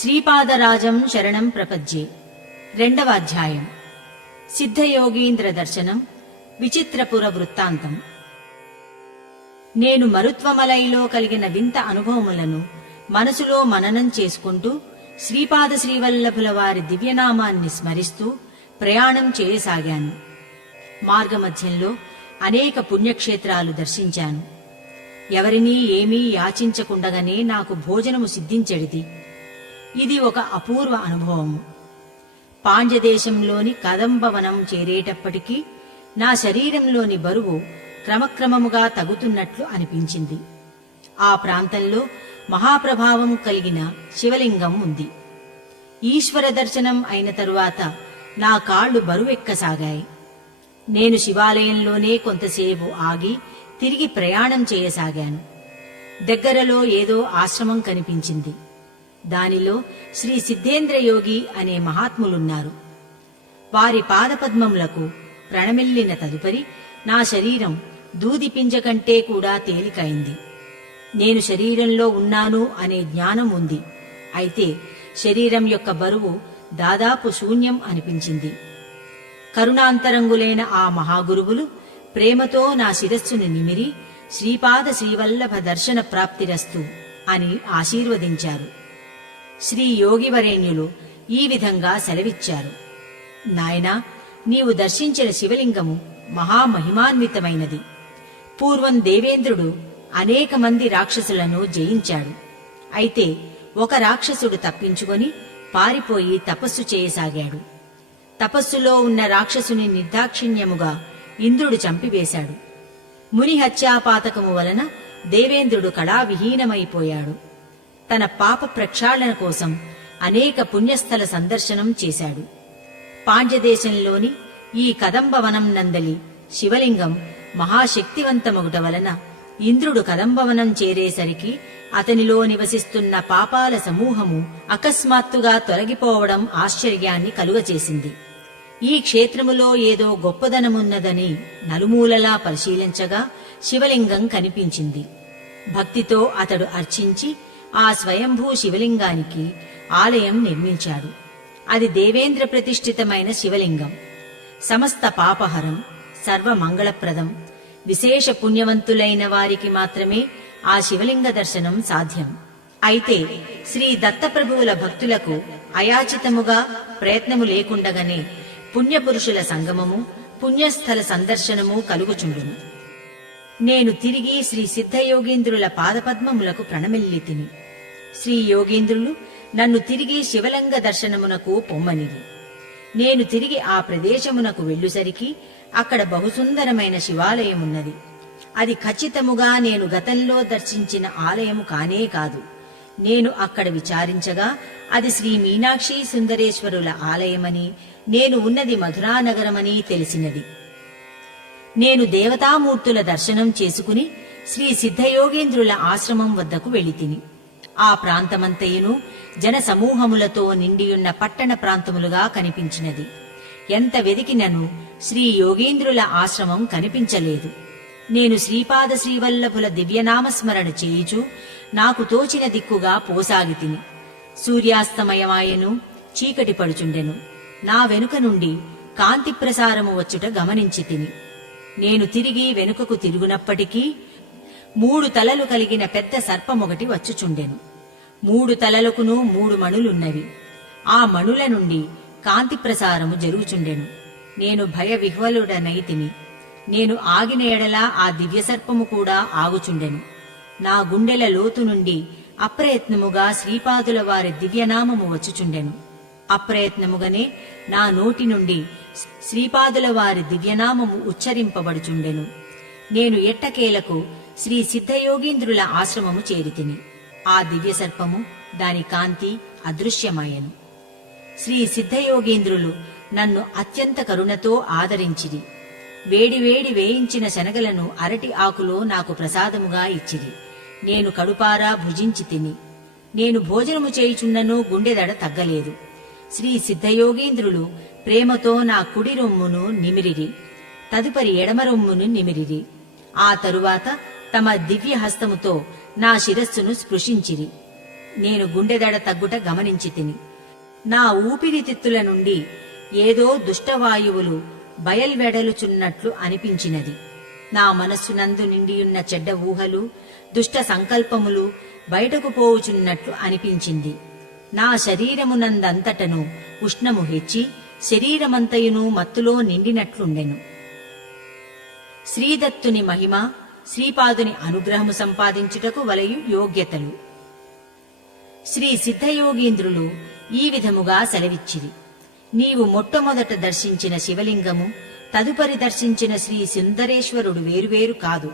శ్రీపాదరాజం శరణం ప్రపజ్యే. 2వ అధ్యాయం. సిద్ధయోగీంద్ర దర్శనం, విచిత్రపుర వృత్తాంతం. నేను మరుత్వమలైలో కలిగిన వింత అనుభవములను మనసులో మననం చేసుకుంటూ శ్రీపాద శ్రీవల్లభుల వారి దివ్యనామాన్ని స్మరిస్తూ ప్రయాణం చేయసాగాను. మార్గమధ్యంలో అనేక పుణ్యక్షేత్రాలు దర్శించాను. ఎవరినీ ఏమీ యాచించకుండగానే నాకు భోజనము సిద్ధించెడిది. ఇది ఒక అపూర్వ అనుభవము. పాండ్యదేశంలోని కదంబవనం చేరేటప్పటికీ నా శరీరంలోని బరువు క్రమక్రమముగా తగ్గుతున్నట్లు అనిపించింది. ఆ ప్రాంతంలో మహాప్రభావం కలిగిన శివలింగం ఉంది. ఈశ్వర దర్శనం అయిన తరువాత నా కాళ్లు బరువెక్కసాగాయి. నేను శివాలయంలోనే కొంతసేపు ఆగి తిరిగి ప్రయాణం చేయసాగాను. దగ్గరలో ఏదో ఆశ్రమం కనిపించింది. దానిలో శ్రీ సిద్ధేంద్ర యోగి అనే మహాత్ములున్నారు. వారి పాదపద్మములకు ప్రణమిల్లిన తదుపరి నా శరీరం దూదిపింజ కంటే కూడా తేలికైంది. నేను శరీరంలో ఉన్నాను అనే జ్ఞానం ఉంది. అయితే శరీరం యొక్క బరువు దాదాపు శూన్యం అనిపించింది. కరుణాంతరంగులైన ఆ మహాగురువులు ప్రేమతో నా శిరస్సును నిమిరి శ్రీపాద శ్రీవల్లభ దర్శన ప్రాప్తిరస్తు అని ఆశీర్వదించారు. శ్రీ యోగివరేణ్యులు ఈ విధంగా సెలవిచ్చారు. నాయనా, నీవు దర్శించిన శివలింగము మహామహిమాన్వితమైనది. పూర్వం దేవేంద్రుడు అనేక మంది రాక్షసులను జయించాడు. అయితే ఒక రాక్షసుడు తప్పించుకొని పారిపోయి తపస్సు చేయసాగాడు. తపస్సులో ఉన్న రాక్షసుని నిర్దాక్షిణ్యముగా ఇంద్రుడు చంపివేశాడు. ముని హత్యాపాతకము వలన దేవేంద్రుడు కళావిహీనమైపోయాడు. తన పాప ప్రక్షాళన కోసం అనేక పుణ్యస్థల సందర్శనం చేశాడు. పాండ్యదేశంలోని ఈ కదంబవనం నందలి శివలింగం మహాశక్తివంతమగుట వలన ఇంద్రుడు కదంబవనం చేరేసరికి అతనిలో నివసిస్తున్న పాపాల సమూహము అకస్మాత్తుగా తొలగిపోవడం ఆశ్చర్యాన్ని కలుగచేసింది. ఈ క్షేత్రములో ఏదో గొప్పదనమున్నదని నలుమూలలా పరిశీలించగా శివలింగం కనిపించింది. భక్తితో అతడు అర్చించి ఆ స్వయంభూ శివలింగానికి ఆలయం నిర్మించాడు. అది దేవేంద్ర ప్రతిష్ఠితమైన శివలింగం. సమస్త పాపహరం, సర్వమంగళప్రదం. విశేష పుణ్యవంతులైన వారికి మాత్రమే ఆ శివలింగ దర్శనం సాధ్యం. అయితే శ్రీ దత్తప్రభువుల భక్తులకు అయాచితముగా ప్రయత్నము లేకుండగానే పుణ్యపురుషుల సంగమము, పుణ్యస్థల సందర్శనము కలుగుచుండును. నేను తిరిగి శ్రీ సిద్ధయోగీంద్రుల పాదపద్మములకు ప్రణమిల్లితిని. శ్రీ యోగీంద్రులు నన్ను తిరిగి శివలింగ దర్శనమునకు పొమ్మనిది. నేను తిరిగి ఆ ప్రదేశమునకు వెళ్ళుసరికి అక్కడ బహుసుందరమైన శివాలయమున్నది. అది ఖచ్చితముగా నేను గతంలో దర్శించిన ఆలయము కానే కాదు. నేను అక్కడ విచారించగా అది శ్రీ మీనాక్షి సుందరేశ్వరుల ఆలయమని, నేను ఉన్నది మధురానగరమని తెలిసినది. నేను దేవతామూర్తుల దర్శనం చేసుకుని శ్రీ సిద్ధయోగేంద్రుల ఆశ్రమం వద్దకు వెళితిని. ఆ ప్రాంతమంతయును జనసమూహములతో నిండియున్న పట్టణ ప్రాంతములుగా కనిపించినది. ఎంత వెదికినను శ్రీ యోగేంద్రుల ఆశ్రమం కనిపించలేదు. నేను శ్రీపాద శ్రీవల్లభుల దివ్యనామస్మరణ చేయుచు నాకు తోచిన దిక్కుగా పోసాగితిని. సూర్యాస్తమయమాయను, చీకటి పడుచుండెను. నా వెనుక నుండి కాంతి ప్రసారము వచ్చుట గమనించి తిని. నేను తిరిగి వెనుకకు తిరుగునప్పటికీ 3 తలలు కలిగిన పెద్ద సర్పమొకటి వచ్చుచుండెను. 3 తలలకును 3 మణులున్నవి. ఆ మణుల నుండి కాంతి ప్రసారము జరుగుచుండెను. నేను భయ విహ్వలుడనైతిని. నేను ఆగిన ఎడలా ఆ దివ్యసర్పము కూడా ఆగుచుండెను. నా గుండెల లోతు నుండి అప్రయత్నముగా శ్రీపాదుల వారి దివ్యనామము వచ్చుచుండెను. అప్రయత్నముగానే నా నోటి నుండి శ్రీపాదుల వారి దివ్యనామము ఉచ్చరింపబడుచుండెను. నేను ఎట్టకేలకు శ్రీ సిద్ధయోగీంద్రుల ఆశ్రమము చేరితిని. ఆ దివ్యసర్పము, దాని కాంతి అదృశ్యమాయెను. శ్రీ సిద్ధయోగీంద్రులు నన్ను అత్యంత కరుణతో ఆదరించిరి. వేడివేడి వేయించిన శనగలను అరటి ఆకులో నాకు ప్రసాదముగా ఇచ్చిరి. నేను కడుపారా భుజించి తిని. నేను భోజనము చేయుచున్నను గుండెదడ తగ్గలేదు. శ్రీ సిద్ధయోగీంద్రులు ప్రేమతో నా కుడి రొమ్మును నిమిరిరి. తదుపరి ఎడమ రొమ్మును నిమిరిరి. ఆ తరువాత తమ దివ్య హస్తముతో నా శిరస్సును స్పృశించిరి. నేను గుండెదడ తగ్గుట గమనించి తిని. నా ఊపిరితిత్తుల నుండి ఏదో దుష్టవాయువులు బయల్వెడలుచున్నట్లు అనిపించినది. నా మనస్సునందు నిండియున్న చెడ్డ ఊహలు, దుష్ట సంకల్పములు బయటకు పోవుచున్నట్లు అనిపించింది. నా శరీరమునందంతటను ఉష్ణము హెచ్చి శరీరమంతయును మత్తులో నిండినట్లుండెను. శ్రీదత్తుని మహిమ, శ్రీపాదుని అనుగ్రహము సంపాదించుటకు వలయు యోగ్యతలు. శ్రీ సిద్ధయోగీంద్రులు ఈ విధముగా సెలవిచ్చిరి. నీవు మొట్టమొదట దర్శించిన శివలింగము, తదుపరి దర్శించిన శ్రీ సుందరేశ్వరుడు వేరువేరు కాదు.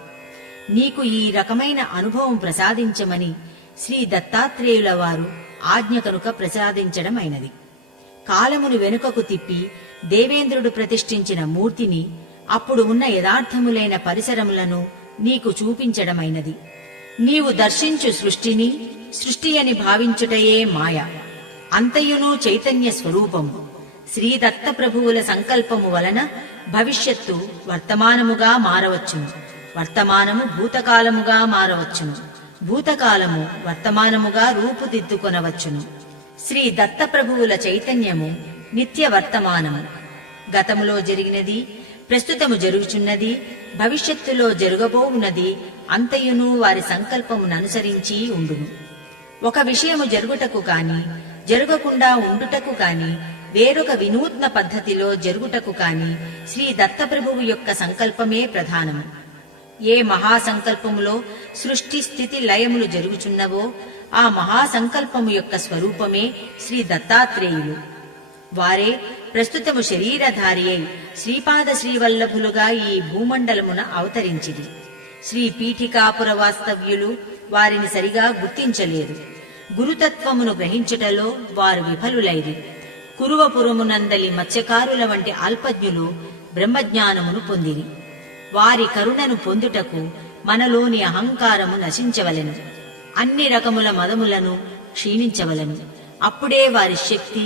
నీకు ఈ రకమైన అనుభవం ప్రసాదించమని శ్రీ దత్తాత్రేయుల వారు ఆజ్ఞ కనుక ప్రసాదించడమైనది. కాలమును వెనుకకు తిప్పి దేవేంద్రుడు ప్రతిష్ఠించిన మూర్తిని, అప్పుడు ఉన్న యథార్థములైన పరిసరములను నీకు చూపించడమైనది. నీవు దర్శించు సృష్టిని సృష్టి అని భావించుటయే మాయ, అంతయును చైతన్య స్వరూపము. శ్రీదత్త ప్రభువుల సంకల్పము వలన భవిష్యత్తు వర్తమానముగా మారవచ్చును, వర్తమానము భూతకాలముగా మారవచ్చును, భూతకాలము వర్తమానముగా రూపుదిద్దుకొనవచ్చును. శ్రీ దత్త ప్రభువుల చైతన్యము నిత్య వర్తమానము. గతములో జరిగినది, ప్రస్తుతము జరుగుచున్నది, భవిష్యత్తులో జరగబోవున్నది అంతయును వారి సంకల్పముననుసరించి ఉండును. ఒక విషయము జరుగుటకు కాని, జరగకుండా ఉండుటకు కాని, వేరొక వినూత్న పద్ధతిలో జరుగుటకు కాని శ్రీ దత్తప్రభువు యొక్క సంకల్పమే ప్రధానము. ఏ మహాసంకల్పములో సృష్టి స్థితి లయములు జరుగుచున్నవో ఆ మహాసంకల్పము యొక్క స్వరూపమే శ్రీ దత్తాత్రేయులు. వారే ప్రస్తుతము శరీరధారి అయి శ్రీపాద శ్రీవల్లభులుగా ఈ భూమండలమున అవతరించిరి. శ్రీ పీఠికాపుర వాస్తవ్యులు వారిని సరిగా గుర్తించలేదు. గురుతత్వమును గ్రహించుటలో వారు విఫలులైరి. కురువపురమునందలి మత్స్యకారుల వంటి అల్పజ్ఞులు బ్రహ్మజ్ఞానమును పొందిరి. వారి కరుణను పొందుటకు మనలోని అహంకారము నశించవలెను, అన్ని రకముల మదములను క్షీణించవలెను. అప్పుడే వారి శక్తి,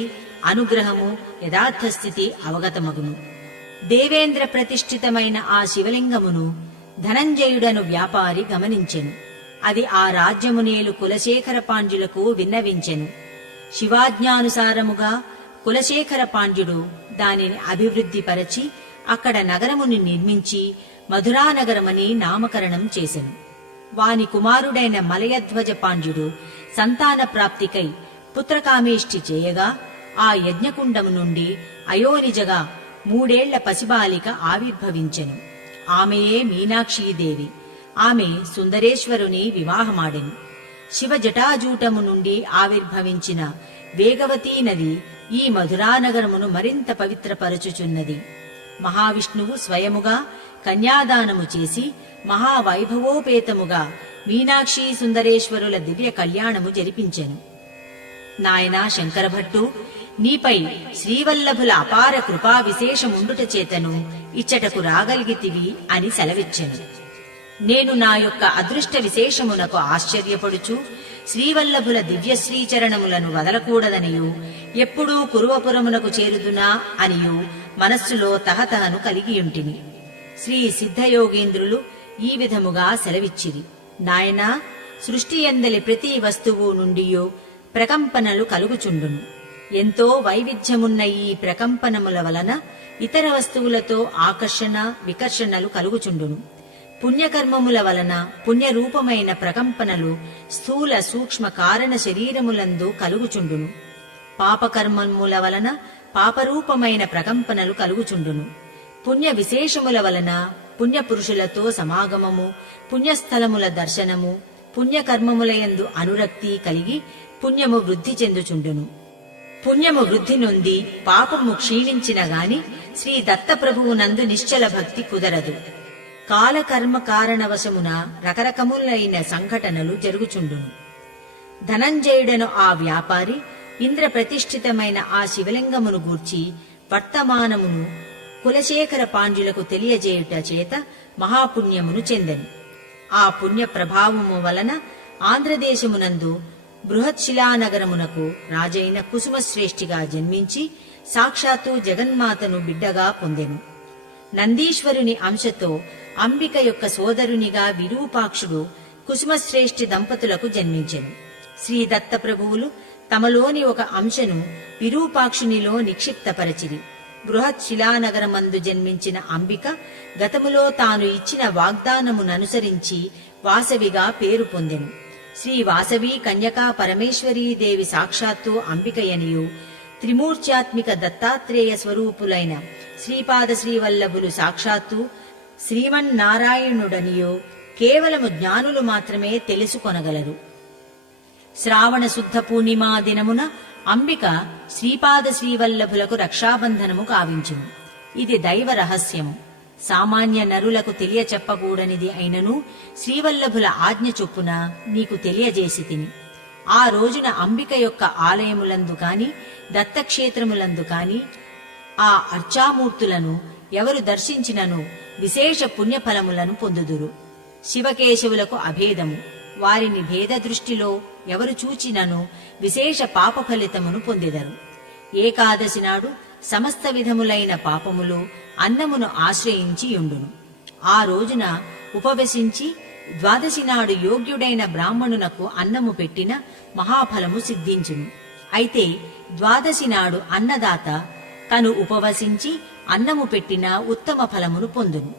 అనుగ్రహము, యథార్థస్థితి అవగతమగును. దేవేంద్ర ప్రతిష్ఠితమైన ఆ శివలింగమును ధనంజయుడను వ్యాపారి గమనించెను. అది ఆ రాజ్యమునేలు కులశేఖర పాండ్యులకు విన్నవించెను. శివాజ్ఞానుసారముగా కులశేఖర పాండ్యుడు దానిని అభివృద్ధిపరచి అక్కడ నగరముని నిర్మించి మధురానగరమని నామకరణం చేసెను. వాని కుమారుడైన మలయధ్వజ పాండ్యుడు సంతాన ప్రాప్తికై పుత్రకామేష్టి చేయగా ఆ యజ్ఞకుండము నుండి అయోనిజగా 3 ఏళ్ల పసిబాలిక ఆవిర్భవించెను. ఆమెయే మీనాక్షీదేవి. ఆమె సుందరేశ్వరుని వివాహమాడెను. శివ జటాజూటము నుండి ఆవిర్భవించిన వేగవతీ నది ఈ మధురానగరమును మరింత పవిత్రపరచుచున్నది. మహావిష్ణువు స్వయముగా కన్యాదానము చేసి మహావైభవోపేతముగా మీనాక్షి సుందరేశ్వరుల దివ్య కళ్యాణము జరిపించెను. నాయనా శంకరభట్టు, నీపై శ్రీవల్లభుల అపార కృపా విశేషముండుట చేతను ఇచ్చటకు రాగలిగితివి అని సెలవిచ్చెను. నేను నా యొక్క అదృష్ట విశేషమునకు ఆశ్చర్యపడుచు శ్రీవల్లభుల దివ్యశ్రీచరణములను వదలకూడదనియు, ఎప్పుడూ కురువపురమునకు చేరుదునా అనియు మనస్సులో తహతహను కలిగియుంటిని. శ్రీ సిద్ధయోగేంద్రులు ఈ విధముగా సెలవిచ్చిరి. నాయనా, సృష్టి ఎందలి ప్రతి వస్తువు నుండియో ప్రకంపనలు కలుగుచుండును. ఎంతో వైవిధ్యమున్న ఈ ప్రకంపనముల వలన ఇతర వస్తువులతో ఆకర్షణ, వికర్షణలు కలుగుచుండును. పుణ్యకర్మముల వలన పుణ్యరూపమైన ప్రకంపనలు స్థూల సూక్ష్మ కారణ శరీరములందు కలుగుచుండును. పాపకర్మముల వలన పాపరూపమైన ప్రకంపనలు కలుగుచుండును. పుణ్య విశేషముల వలన పుణ్యపురుషులతో సమాగమము, పుణ్యస్థలముల దర్శనము, పుణ్యకర్మములయందు అనురక్తి కలిగి పుణ్యము వృద్ధి చెందుచుండును. పుణ్యము వృద్ధి నొంది పాపము క్షీణించిన గాని శ్రీ దత్తప్రభువునందు నిశ్చల భక్తి కుదరదు. కాలకర్మ కారణవశమున రకరకములైన సంఘటనలు జరుగుచుండును. ధనంజయుడను ఆ వ్యాపారి ఇంద్ర ప్రతిష్ఠితమైన ఆ శివలింగమును గూర్చి వర్తమానమును కులశేఖర పాండ్యులకు తెలియజేయుట చేత మహాపుణ్యమును చెందెను. ఆ పుణ్య ప్రభావము వలన ఆంధ్రదేశమునందు బృహత్శిలానగరమునకు రాజైన కుసుమశ్రేష్ఠిగా జన్మించి సాక్షాత్తు జగన్మాతను బిడ్డగా పొందెను. నందీశ్వరుని అంశతో అంబిక యొక్క సోదరునిగా విరూపాక్షుడు కుసుమశ్రేష్ఠి దంపతులకు జన్మించెను. శ్రీ దత్తప్రభువులు తమలోని ఒక అంశను విరూపాక్షునిలో నిక్షిప్తపరచిరి. బృహత్ శిలానగరమందు జన్మించిన అంబిక గతములో తాను ఇచ్చిన వాగ్దానముననుసరించి వాసవిగా పేరు పొందెను. శ్రీ వాసవి కన్యకా పరమేశ్వరీదేవి సాక్షాత్తు అంబికయనియు త్రిమూర్త్యాత్మిక దత్తాత్రేయ స్వరూపులైన శ్రీపాద శ్రీవల్లభులు సాక్షాత్తు శ్రీమన్నారాయణుడనియో కేవలము జ్ఞానులు మాత్రమే తెలుసుకొనగలరు. శ్రావణ శుద్ధ పూర్ణిమా దినమున అంబిక శ్రీపాద శ్రీవల్లభులకు రక్షాబంధనము కావించును. ఇది దైవ రహస్యము. సామాన్య నరులకు తెలియచెప్పకూడనిది అయినను శ్రీవల్లభుల ఆజ్ఞ చొప్పున నీకు తెలియజేసి తిని. ఆ రోజున అంబిక యొక్క ఆలయములందు కాని దత్తక్షేత్రములందు కాని ఆ అర్చామూర్తులను ఎవరు దర్శించినను విశేష పుణ్యఫలములను పొందుదురు. శివకేశవులకు అభేదము. వారిని భేద దృష్టిలో ఎవరు చూచినను విశేష పాప ఫలితమును పొందెదరు. ఏకాదశి నాడు సమస్త విధములైన పాపములు అన్నమును ఆశ్రయించి యుండును. ఆ రోజున ఉపవసించి ద్వాదశి నాడు యోగ్యుడైన బ్రాహ్మణునకు అన్నము పెట్టిన మహాఫలము సిద్ధించును. అయితే ద్వాదశి నాడు అన్నదాత తను ఉపవసించి అన్నము పెట్టిన ఉత్తమ ఫలమును పొందును.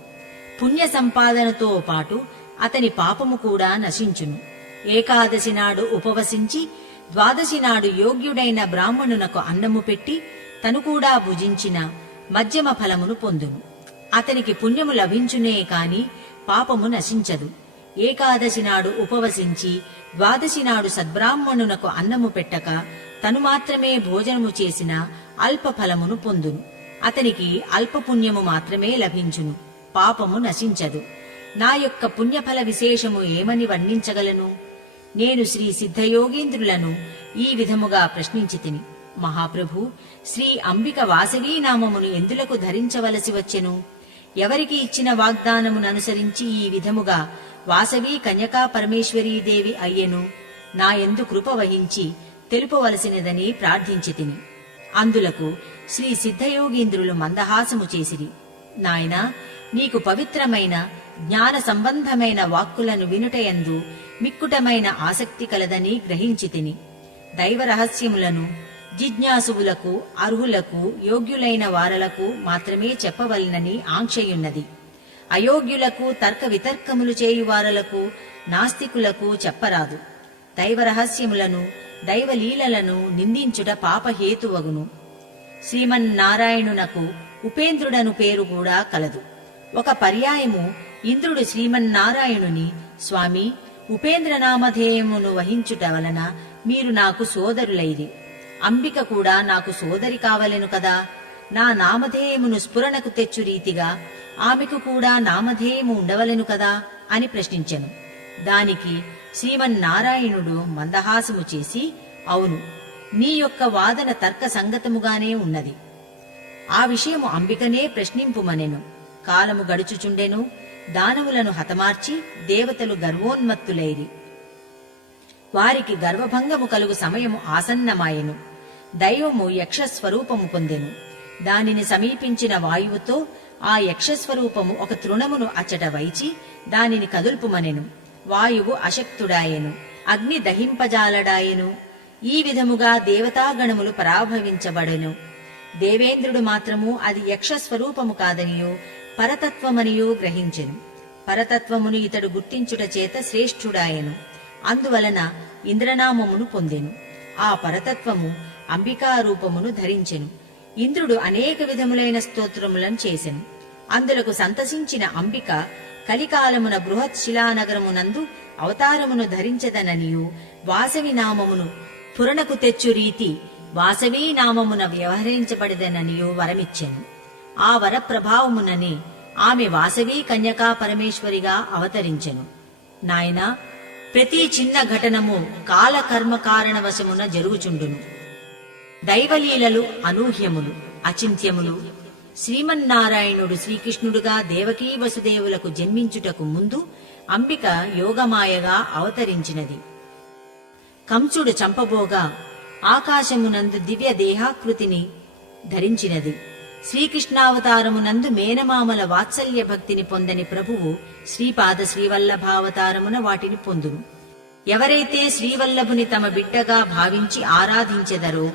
పుణ్య సంపాదనతో పాటు అతని పాపము కూడా నశించును. ఏకాదశి నాడు ఉపవసించి ద్వాదశి నాడు యోగ్యుడైన బ్రాహ్మణునకు అన్నము పెట్టి తను కూడా భుజించిన మధ్యమ ఫలమును పొందును. అతనికి పుణ్యము లభించునే కాని పాపము నశించదు. ఏకాదశి నాడు ఉపవసించి ద్వాదశి నాడు సద్బ్రాహ్మణునకు అన్నము పెట్టక తను మాత్రమే భోజనము చేసిన అల్ప ఫలమును పొందును. అతనికి అల్ప పుణ్యము మాత్రమే లభించును, పాపము నశించదు. నా యొక్క పుణ్యఫల విశేషము ఏమని వర్ణించగలను? నేను శ్రీ సిద్ధయోగీంద్రులను ఈ విధముగా ప్రశ్నించి తిని, మహాప్రభు, శ్రీ అంబిక వాసవీ నామమును ఎందులకు ధరించవలసి వచ్చెను? ఎవరికి ఇచ్చిన వాగ్దానముననుసరించి ఈ విధముగా వాసవీ కన్యకా పరమేశ్వరీదేవి అయ్యెను? నా యందు కృప వహించి తెలుపవలసినదని ప్రార్థించి తిని. అందులకు శ్రీ సిద్ధయోగీంద్రులు మందహాసము చేసిరి. నాయనా, నీకు పవిత్రమైన జ్ఞాన సంబంధమైన వాక్కులను వినుటయందు మిక్కుటమైన ఆసక్తి కలదని గ్రహించి తిని. దైవ రహస్యములను జిజ్ఞాసువులకు, అర్హులకు, యోగ్యులైన వారలకు మాత్రమే చెప్పవలనని ఆంక్షయున్నది. అయోగ్యులకు, తర్క వితర్కములు చేయువారలకు, నాస్తికులకు చెప్పరాదు. దైవ రహస్యములను, దైవలీలలను నిందించుట పాపహేతువగును. శ్రీమన్నారాయణునకు ఉపేంద్రుడను పేరు కూడా కలదు. ఒక పర్యాయము ఇంద్రుడు శ్రీమన్నారాయణుని, స్వామి, ఉపేంద్రనామధేయమును వహించుట వలన మీరు నాకు సోదరులైరి. అంబిక కూడా నాకు సోదరి కావలెను కదా. నా నామధేయమును స్ఫురణకు తెచ్చు రీతిగా ఆమెకు కూడా నామధేయము ఉండవలెను కదా అని ప్రశ్నించెను. దానికి శ్రీమన్నారాయణుడు మందహాసము చేసి, అవును, నీ యొక్క వాదన తర్క సంగతముగానే ఉన్నది. ఆ విషయము అంబికనే ప్రశ్నింపుమనెను. కాలము గడుచుచుండెను. దానవులను హతమార్చి దేవతలు గర్వోన్మత్తులైరి. వారికి గర్వభంగము కలుగు సమయము ఆసన్నమాయెను. దైవము యక్షస్వరూపము పొందెను. దానిని సమీపించిన వాయువుతో ఆ యక్షస్వరూపము ఒక తృణమును అచ్చట వైచి దానిని కదుల్పుమనెను. వాయువు అశక్తుడాయెను. అగ్ని దహింపజాలడాయెను. ఈ విధముగా దేవతాగణములు పరాభవించబడెను. దేవేంద్రుడు మాత్రము అది యక్షస్వరూపము కాదనియో పరతత్వమనియో గ్రహించెను. పరతత్వమును ఇతడు గుర్తించుట చేత శ్రేష్ఠుడాయెను. అందువలన ఇంద్రనామమును పొందెను. ఆ పరతత్వము అంబికారూపమును ధరించెను. ఇంద్రుడు అనేక విధములైన స్తోత్రములను చేసెను. అందులకు సంతసించిన అంబిక కలికాలమున బృహత్ శిలానగరమునందు అవతారమును ధరించదననియు వాసవి నామమును పురణకు తెచ్చు రీతి వాసవీ నామమున వ్యవహరించబడిదననియు వరమిచ్చెను. ఆ వర ప్రభావముననే ఆమె వాసవీ కన్యకా పరమేశ్వరిగా అవతరించెను. నాయనా, ప్రతి చిన్న ఘటనము కాలకర్మ కారణవశమున జరుగుచుండును. దైవలీలలు అనూహ్యములు, అచింత్యములు. శ్రీమన్నారాయణుడు శ్రీకృష్ణుడుగా దేవకీ వసుదేవులకు జన్మించుటకు ముందు అంబిక యోగమాయగా అవతరించినది. కంసుడు చంపబోగా ఆకాశమునందు దివ్య దేహాకృతిని ధరించినది. శ్రీకృష్ణావతారమునందు మేనమామల వాత్సల్య భక్తిని పొందని ప్రభువు శ్రీపాద శ్రీవల్లభావతారమున వాటిని పొందును. ఎవరైతే శ్రీవల్లభుని తమ బిడ్డగా భావించి ఆరాధించెదరో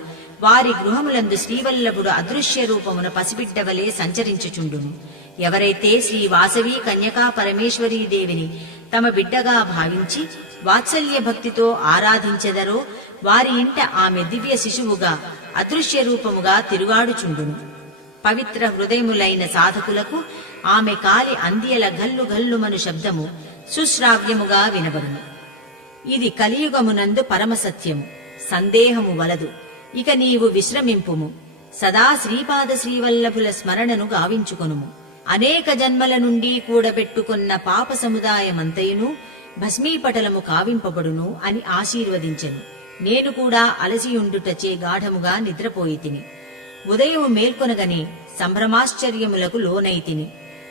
వారి గృహములందు శ్రీవల్లభుడు అదృశ్య రూపమున పసిబిడ్డవలే సంచరించుచుండును. ఎవరైతే శ్రీ వాసవి కన్యకా పరమేశ్వరీ దేవిని తమ బిడ్డగా భావించి వాత్సల్య భక్తితో ఆరాధించెదరో వారి ఇంట ఆమె దివ్య శిశువుగా అదృశ్య రూపముగా తిరుగాడుచుండును. పవిత్ర హృదయములైన సాధకులకు ఆమె కాలి అందియల గల్లు గల్లుమను శబ్దము సుశ్రావ్యముగా వినబడును. ఇది కలియుగమునందు పరమసత్యము, సందేహము వలదు. ఇక నీవు విశ్రమింపుము, సదా శ్రీపాద శ్రీవల్లభుల స్మరణను గావించుకొనుము. అనేక జన్మల నుండి కూడబెట్టుకున్న పాప సముదాయమంతయును భస్మీపటలము కావింపబడును అని ఆశీర్వదించెను. నేను కూడా అలసియుండుటచే గాఢముగా నిద్రపోయితిని. ఉదయం మేల్కొనగనే సంభ్రమాశ్చర్యములకు లోనైతిని.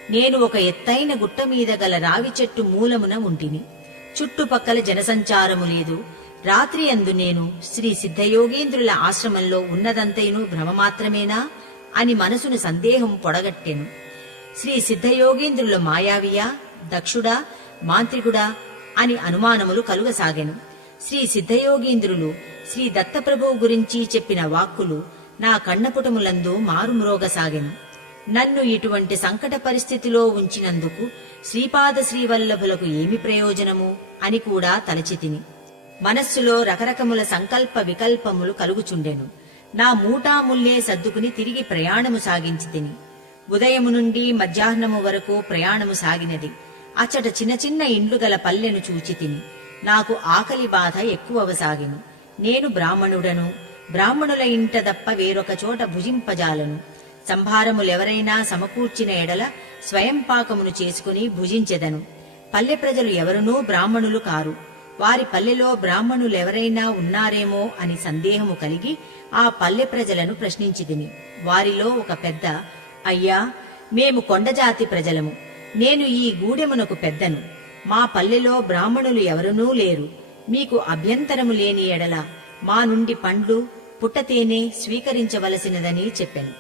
నేను ఒక ఎత్తైన గుట్ట మీద గల రావి చెట్టు మూలమున ఉంటిని. చుట్టుపక్కల జనసంచారము లేదు. రాత్రి అందు నేను శ్రీ సిద్ధయోగేంద్రుల ఆశ్రమంలో ఉన్నదంతైనూ భ్రమమాత్రమేనా అని మనసును సందేహం పొడగట్టెను. శ్రీ సిద్ధయోగేంద్రుల మాయావియా, దక్షుడా, మాంత్రికుడా అని అనుమానములు కలుగసాగెను. శ్రీ సిద్ధయోగీంద్రులు శ్రీ దత్తప్రభువు గురించి చెప్పిన వాక్కులు నా కన్నపుటములందు మారుమ్రోగసాగెను. నన్ను ఇటువంటి సంకట పరిస్థితిలో ఉంచినందుకు శ్రీపాద శ్రీవల్లభులకు ఏమి ప్రయోజనము అని కూడా తలచితిని. మనస్సులో రకరకముల సంకల్ప వికల్పములు కలుగుచుండెను. నా మూటాముల్లే సర్దుకుని తిరిగి ప్రయాణము సాగించి తిని. ఉదయము నుండి మధ్యాహ్నము వరకు ప్రయాణము సాగినది. అచ్చట చిన్న చిన్న ఇండ్లు గల పల్లెను చూచి తిని. నాకు ఆకలి బాధ ఎక్కువవసాగెను. నేను బ్రాహ్మణుడను. బ్రాహ్మణుల ఇంట దప్ప వేరొక చోట భుజింపజాలను. సంభారములెవరైనా సమకూర్చిన ఎడల స్వయం పాకమును చేసుకుని భుజించెదను. పల్లె ప్రజలు ఎవరునూ బ్రాహ్మణులు కారు. వారి పల్లెలో బ్రాహ్మణులెవరైనా ఉన్నారేమో అని సందేహము కలిగి ఆ పల్లె ప్రజలను ప్రశ్నించితిని. వారిలో ఒక పెద్ద, అయ్యా, మేము కొండజాతి ప్రజలము. నేను ఈ గూడెమునకు పెద్దను. మా పల్లెలో బ్రాహ్మణులు ఎవరునూ లేరు. మీకు అభ్యంతరము లేని ఎడల మా నుండి పండ్లు, పుట్టతేనె స్వీకరించవలసినదని చెప్పెను.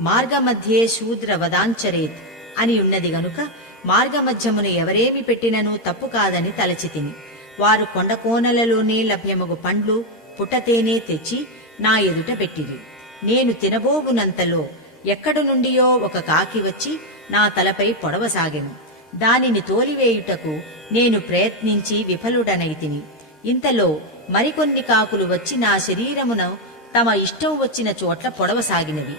మార్గమధ్యే శూద్ర వదాంచరేత్ అని ఉన్నది గనుక మార్గమధ్యమును ఎవరేమి పెట్టినను తప్పు కాదని తలచితిని. వారు కొండకోనలలోనే లభ్యమగు పండ్లు, పుట్టతేనె తెచ్చి నా ఎదుట పెట్టిరి. నేను తినబోవునంతలో ఎక్కడి నుండియో ఒక కాకి వచ్చి నా తలపై పొడవసాగెను. దానిని తోలివేయుటకు నేను ప్రయత్నించి విఫలుడనైతిని. ఇంతలో మరికొన్ని కాకులు వచ్చి నా శరీరమును తమ ఇష్టం వచ్చిన చోట్ల పొడవసాగినవి.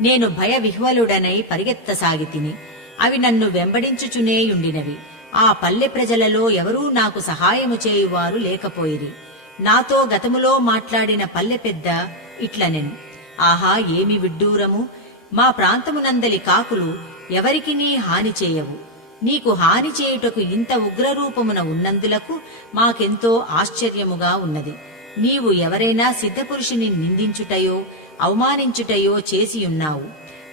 నేను భయ విహ్వలుడనై పరిగెత్తసాగితిని. అవి నన్ను వెంబడించుచునేయుండినవి. ఆ పల్లె ప్రజలలో ఎవరూ నాకు సహాయము చేయువారు లేకపోయిరి. నాతో గతములో మాట్లాడిన పల్లె పెద్ద ఇట్లనెను, ఆహా, ఏమి విడ్డూరము! మా ప్రాంతమునందలి కాకులు ఎవరికినీ హాని చేయవు. నీకు హాని చేయుటకు ఇంత ఉగ్రరూపమున ఉన్నందులకు మాకెంతో ఆశ్చర్యముగా ఉన్నది. నీవు ఎవరైనా సిద్ధపురుషుని నిందించుటయో అవమానించుటయో చేసియున్నావు.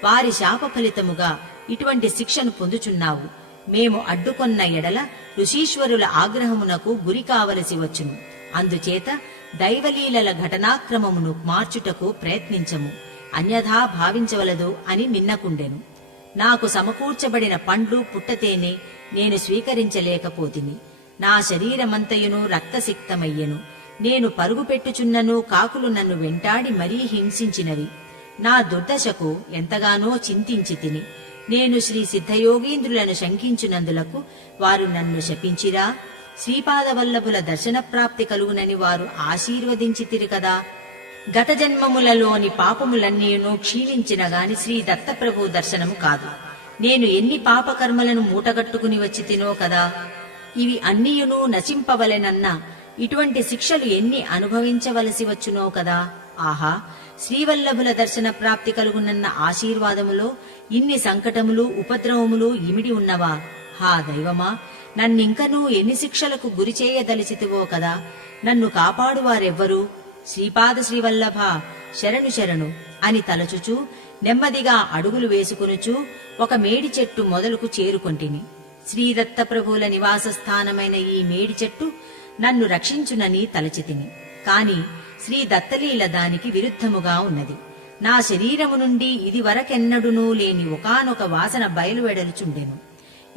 వారి శాప ఫలితముగా ఇటువంటి శిక్షను పొందుచున్నావు. మేము అడ్డుకొన్న ఎడల ఋషీశ్వరుల ఆగ్రహమునకు గురి కావలసి వచ్చును. అందుచేత దైవలీలల ఘటనాక్రమమును మార్చుటకు ప్రయత్నించము, అన్యథా భావించవలదు అని మిన్నకుండెను. నాకు సమకూర్చబడిన పండ్లు, పుట్టతేనె నేను స్వీకరించలేకపోతిని. నా శరీరమంతయును రక్తసిక్తమయ్యెను. నేను పరుగు పెట్టుచున్నను కాకులు నన్ను వెంటాడి మరీ హింసించినవి. నా దుర్దశకు ఎంతగానో చింతించి తిని. నేను శ్రీ సిద్ధయోగీంద్రులను శంకించునందులకు వారు నన్ను శపించిరా. శ్రీపాదవల్లభుల దర్శన ప్రాప్తి కలుగునని వారు ఆశీర్వదించితిరి కదా. గత జన్మములలోని పాపములన్నీను క్షీణించిన గాని శ్రీ దత్తప్రభు దర్శనము కాదు. నేను ఎన్ని పాపకర్మలను మూటగట్టుకుని వచ్చి తినో కదా. ఇవి అన్నియును నశింపవలెనన్న ఇటువంటి శిక్షలు ఎన్ని అనుభవించవలసి వచ్చునో కదా. ఆహా, శ్రీవల్లభుల దర్శన ప్రాప్తి కలుగునన్న ఆశీర్వాదములో ఇన్ని సంకటములు, ఉపద్రవములు ఇమిడి ఉన్నవా? హా దైవమా, నన్నింకనూ ఎన్ని శిక్షలకు గురిచేయదలిచితివో కదా. నన్ను కాపాడువారెవ్వరు? శ్రీపాద శ్రీవల్లభ శరణు శరణు అని తలచుచూ నెమ్మదిగా అడుగులు వేసుకొనుచూ ఒక మేడి చెట్టు మొదలుకు చేరుకొంటిని. శ్రీదత్తప్రభువుల నివాస స్థానమైన ఈ మేడి చెట్టు నన్ను రక్షించునని తలచితిని. కాని శ్రీ దత్తలీల దానికి విరుద్ధముగా ఉన్నది. నా శరీరము నుండి ఇది వరకెన్నడునూ లేని ఒకానొక వాసన బయలువెడలుచుండెను.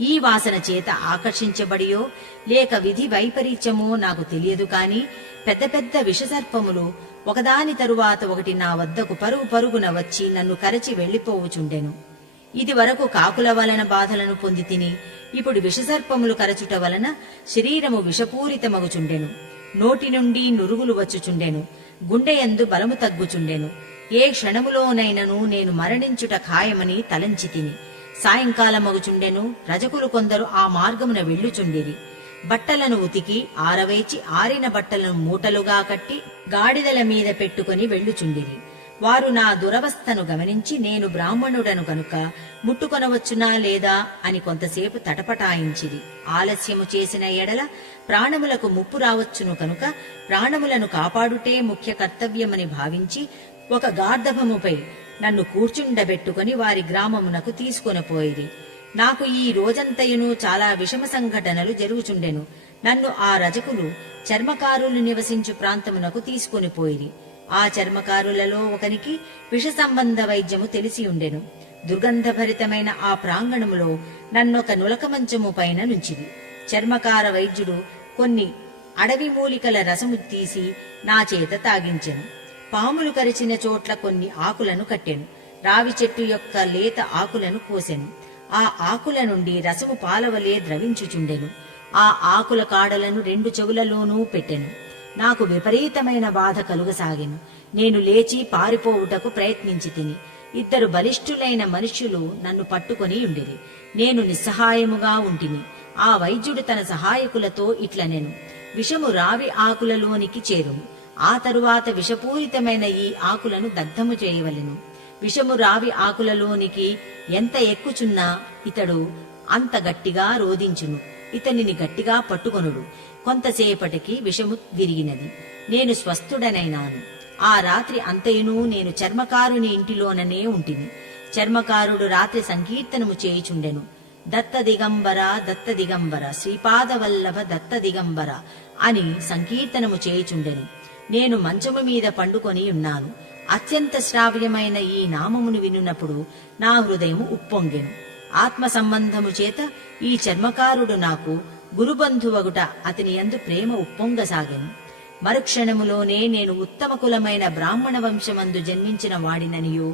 ఈ వాసన చేత ఆకర్షించబడియో లేక విధి వైపరీత్యమో నాకు తెలియదు కాని పెద్ద పెద్ద విషసర్పములు ఒకదాని తరువాత ఒకటి నా వద్దకు పరుగు పరుగున వచ్చి నన్ను కరచి వెళ్లిపోవుచుండెను. ఇది వరకు కాకుల వలన బాధలను పొంది తిని ఇప్పుడు విషసర్పములు కరచుట వలన శరీరము విషపూరితమగుచుండెను. నోటి నుండి నురుగులు వచ్చుచుండెను. గుండెయందు బలము తగ్గుచుండెను. ఏ క్షణములోనైనను నేను మరణించుట ఖాయమని తలంచి తిని. సాయంకాలమగుచుండెను. రజకులు కొందరు ఆ మార్గమున వెళ్ళుచుండిరి. బట్టలను ఉతికి ఆరవేచి ఆరిన బట్టలను మూటలుగా కట్టి గాడిదల మీద పెట్టుకుని వెళ్ళుచుండిరి. వారు నా దురవస్థను గమనించి నేను బ్రాహ్మణుడను కనుక ముట్టుకొనవచ్చునా లేదా అని కొంతసేపు తటపటాయించిరి. ఆలస్యము చేసిన ఎడల ప్రాణములకు ముప్పు రావచ్చును కనుక ప్రాణములను కాపాడుటే ముఖ్య కర్తవ్యమని భావించి ఒక గార్ధభముపై నన్ను కూర్చుండబెట్టుకుని వారి గ్రామమునకు తీసుకొనిపోయిరి. నాకు ఈ రోజంతయును చాలా విషమ సంఘటనలు జరుగుచుండెను. నన్ను ఆ రజకులు చర్మకారులు నివసించు ప్రాంతమునకు తీసుకొనిపోయిరి. ఆ చర్మకారులలో ఒకనికి విష సంబంధ వైద్యము తెలిసి ఉండెను. దుర్గంధభరితమైన ఆ ప్రాంగణములో నన్నొక నులకమంచము పైన నుంచిది. చర్మకార వైద్యుడు కొన్ని అడవి మూలికల రసము తీసి నా చేత తాగించెను. పాములు కరిచిన చోట్ల కొన్ని ఆకులను కట్టెను. రావి చెట్టు యొక్క లేత ఆకులను కోసెను. ఆ ఆకుల నుండి రసము పాలవలే ద్రవించుచుండెను. ఆ ఆకుల కాడలను 2 చెవులలోనూ పెట్టెను. నాకు విపరీతమైన బాధ కలుగసాగెను. నేను లేచి పారిపోవుటకు ప్రయత్నించి తిని 2 బలిష్ఠులైన మనుష్యులు నన్ను పట్టుకొని ఉండిరి. నేను నిస్సహాయముగా ఉంటిని. ఆ వైద్యుడు తన సహాయకులతో ఇట్లనెను, విషము రావి ఆకులలోనికి చేరును. ఆ తరువాత విషపూరితమైన ఈ ఆకులను దగ్ధము చేయవలెను. విషము రావి ఆకులలోనికి ఎంత ఎక్కుచున్నా ఇతడు అంత గట్టిగా రోదించును. ఇతనిని గట్టిగా పట్టుకొనుడు. కొంతసేపటికి విషము విరిగినది. నేను స్వస్థుడనైనాను. ఆ రాత్రి అంతయును నేను చర్మకారుని ఇంటిలోననే ఉంటిని. చర్మకారుడు రాత్రి సంకీర్తనము చేయుచుండెను. దత్త దిగంబర దత్త దిగంబర శ్రీపాదవల్లభ దత్త దిగంబర అని సంకీర్తనము చేయుచుండెను. నేను మంచము మీద పండుకొని ఉన్నాను. అత్యంత శ్రావ్యమైన ఈ నామమును వినున్నప్పుడు నా హృదయము ఉప్పొంగెను. ఆత్మ సంబంధము చేత ఈ చర్మకారుడు నాకు గురుబంధువగుట అతని యందు ప్రేమ ఉప్పొంగసాగెను. మరుక్షణములోనే నేను ఉత్తమ కులమైన బ్రాహ్మణ వంశమందు జన్మించిన వాడిననియో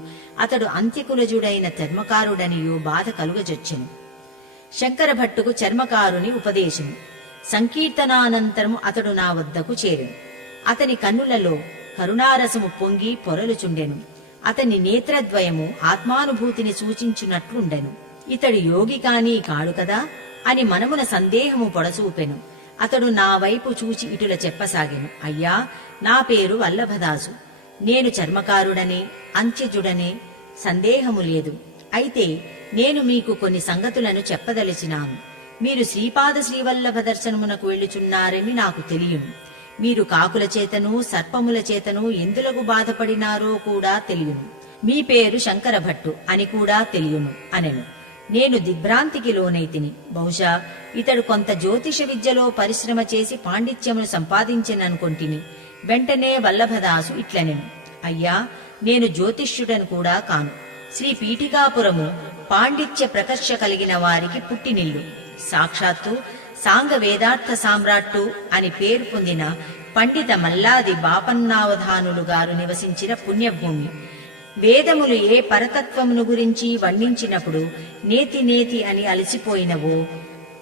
అతడు అంత్యకులజుడైన చర్మకారుడనియో బాధ కలుగజొచ్చెను. శంకరభట్టుకు చర్మకారుని ఉపదేశము. సంకీర్తనానంతరము అతడు నా వద్దకు చేరెను. అతని కన్నులలో కరుణారసము పొంగి పొరలుచుండెను. అతని నేత్రద్వయము ఆత్మానుభూతిని సూచించున్నట్లుండెను. ఇతడు యోగి కాని కాడు కదా అని మనమున సందేహము పొడసూపెను. అతడు నా వైపు చూచి ఇటుల చెప్పసాగెను, అయ్యా, నా పేరు వల్లభదాసు. నేను చర్మకారుడనే అంత్యజుడనే సందేహము లేదు. అయితే నేను మీకు కొన్ని సంగతులను చెప్పదలిచినాను. మీరు శ్రీపాద శ్రీవల్లభ దర్శనమునకు వెళ్ళుచున్నారని నాకు తెలియను. మీరు కాకుల చేతను సర్పముల చేతను ఎందులకు బాధపడినారో కూడా తెలియను. మీ పేరు శంకరభట్టు అని కూడా తెలియను అనెను. నేను దిగ్భ్రాంతికి లోనైతిని. బహుశా ఇతడు కొంత జ్యోతిష విద్యలో పరిశ్రమ చేసి పాండిత్యమును సంపాదించెననుకొంటిని. వెంటనే వల్లభదాసు ఇట్లనెను, అయ్యా, నేను జ్యోతిష్యుడను కూడా కాను. శ్రీ పీఠికాపురము పాండిత్య ప్రకర్ష కలిగిన వారికి పుట్టినిల్లు. సాక్షాత్తు సాంగ వేదార్థ సామ్రాట్టు అని పేరు పొందిన పండిత మల్లాది బాపన్నావధానులు గారు నివసించిన పుణ్యభూమి. వేదములు ఏ పరతత్వమును గురించి వర్ణించినప్పుడు నేతి నేతి అని అలసిపోయినవో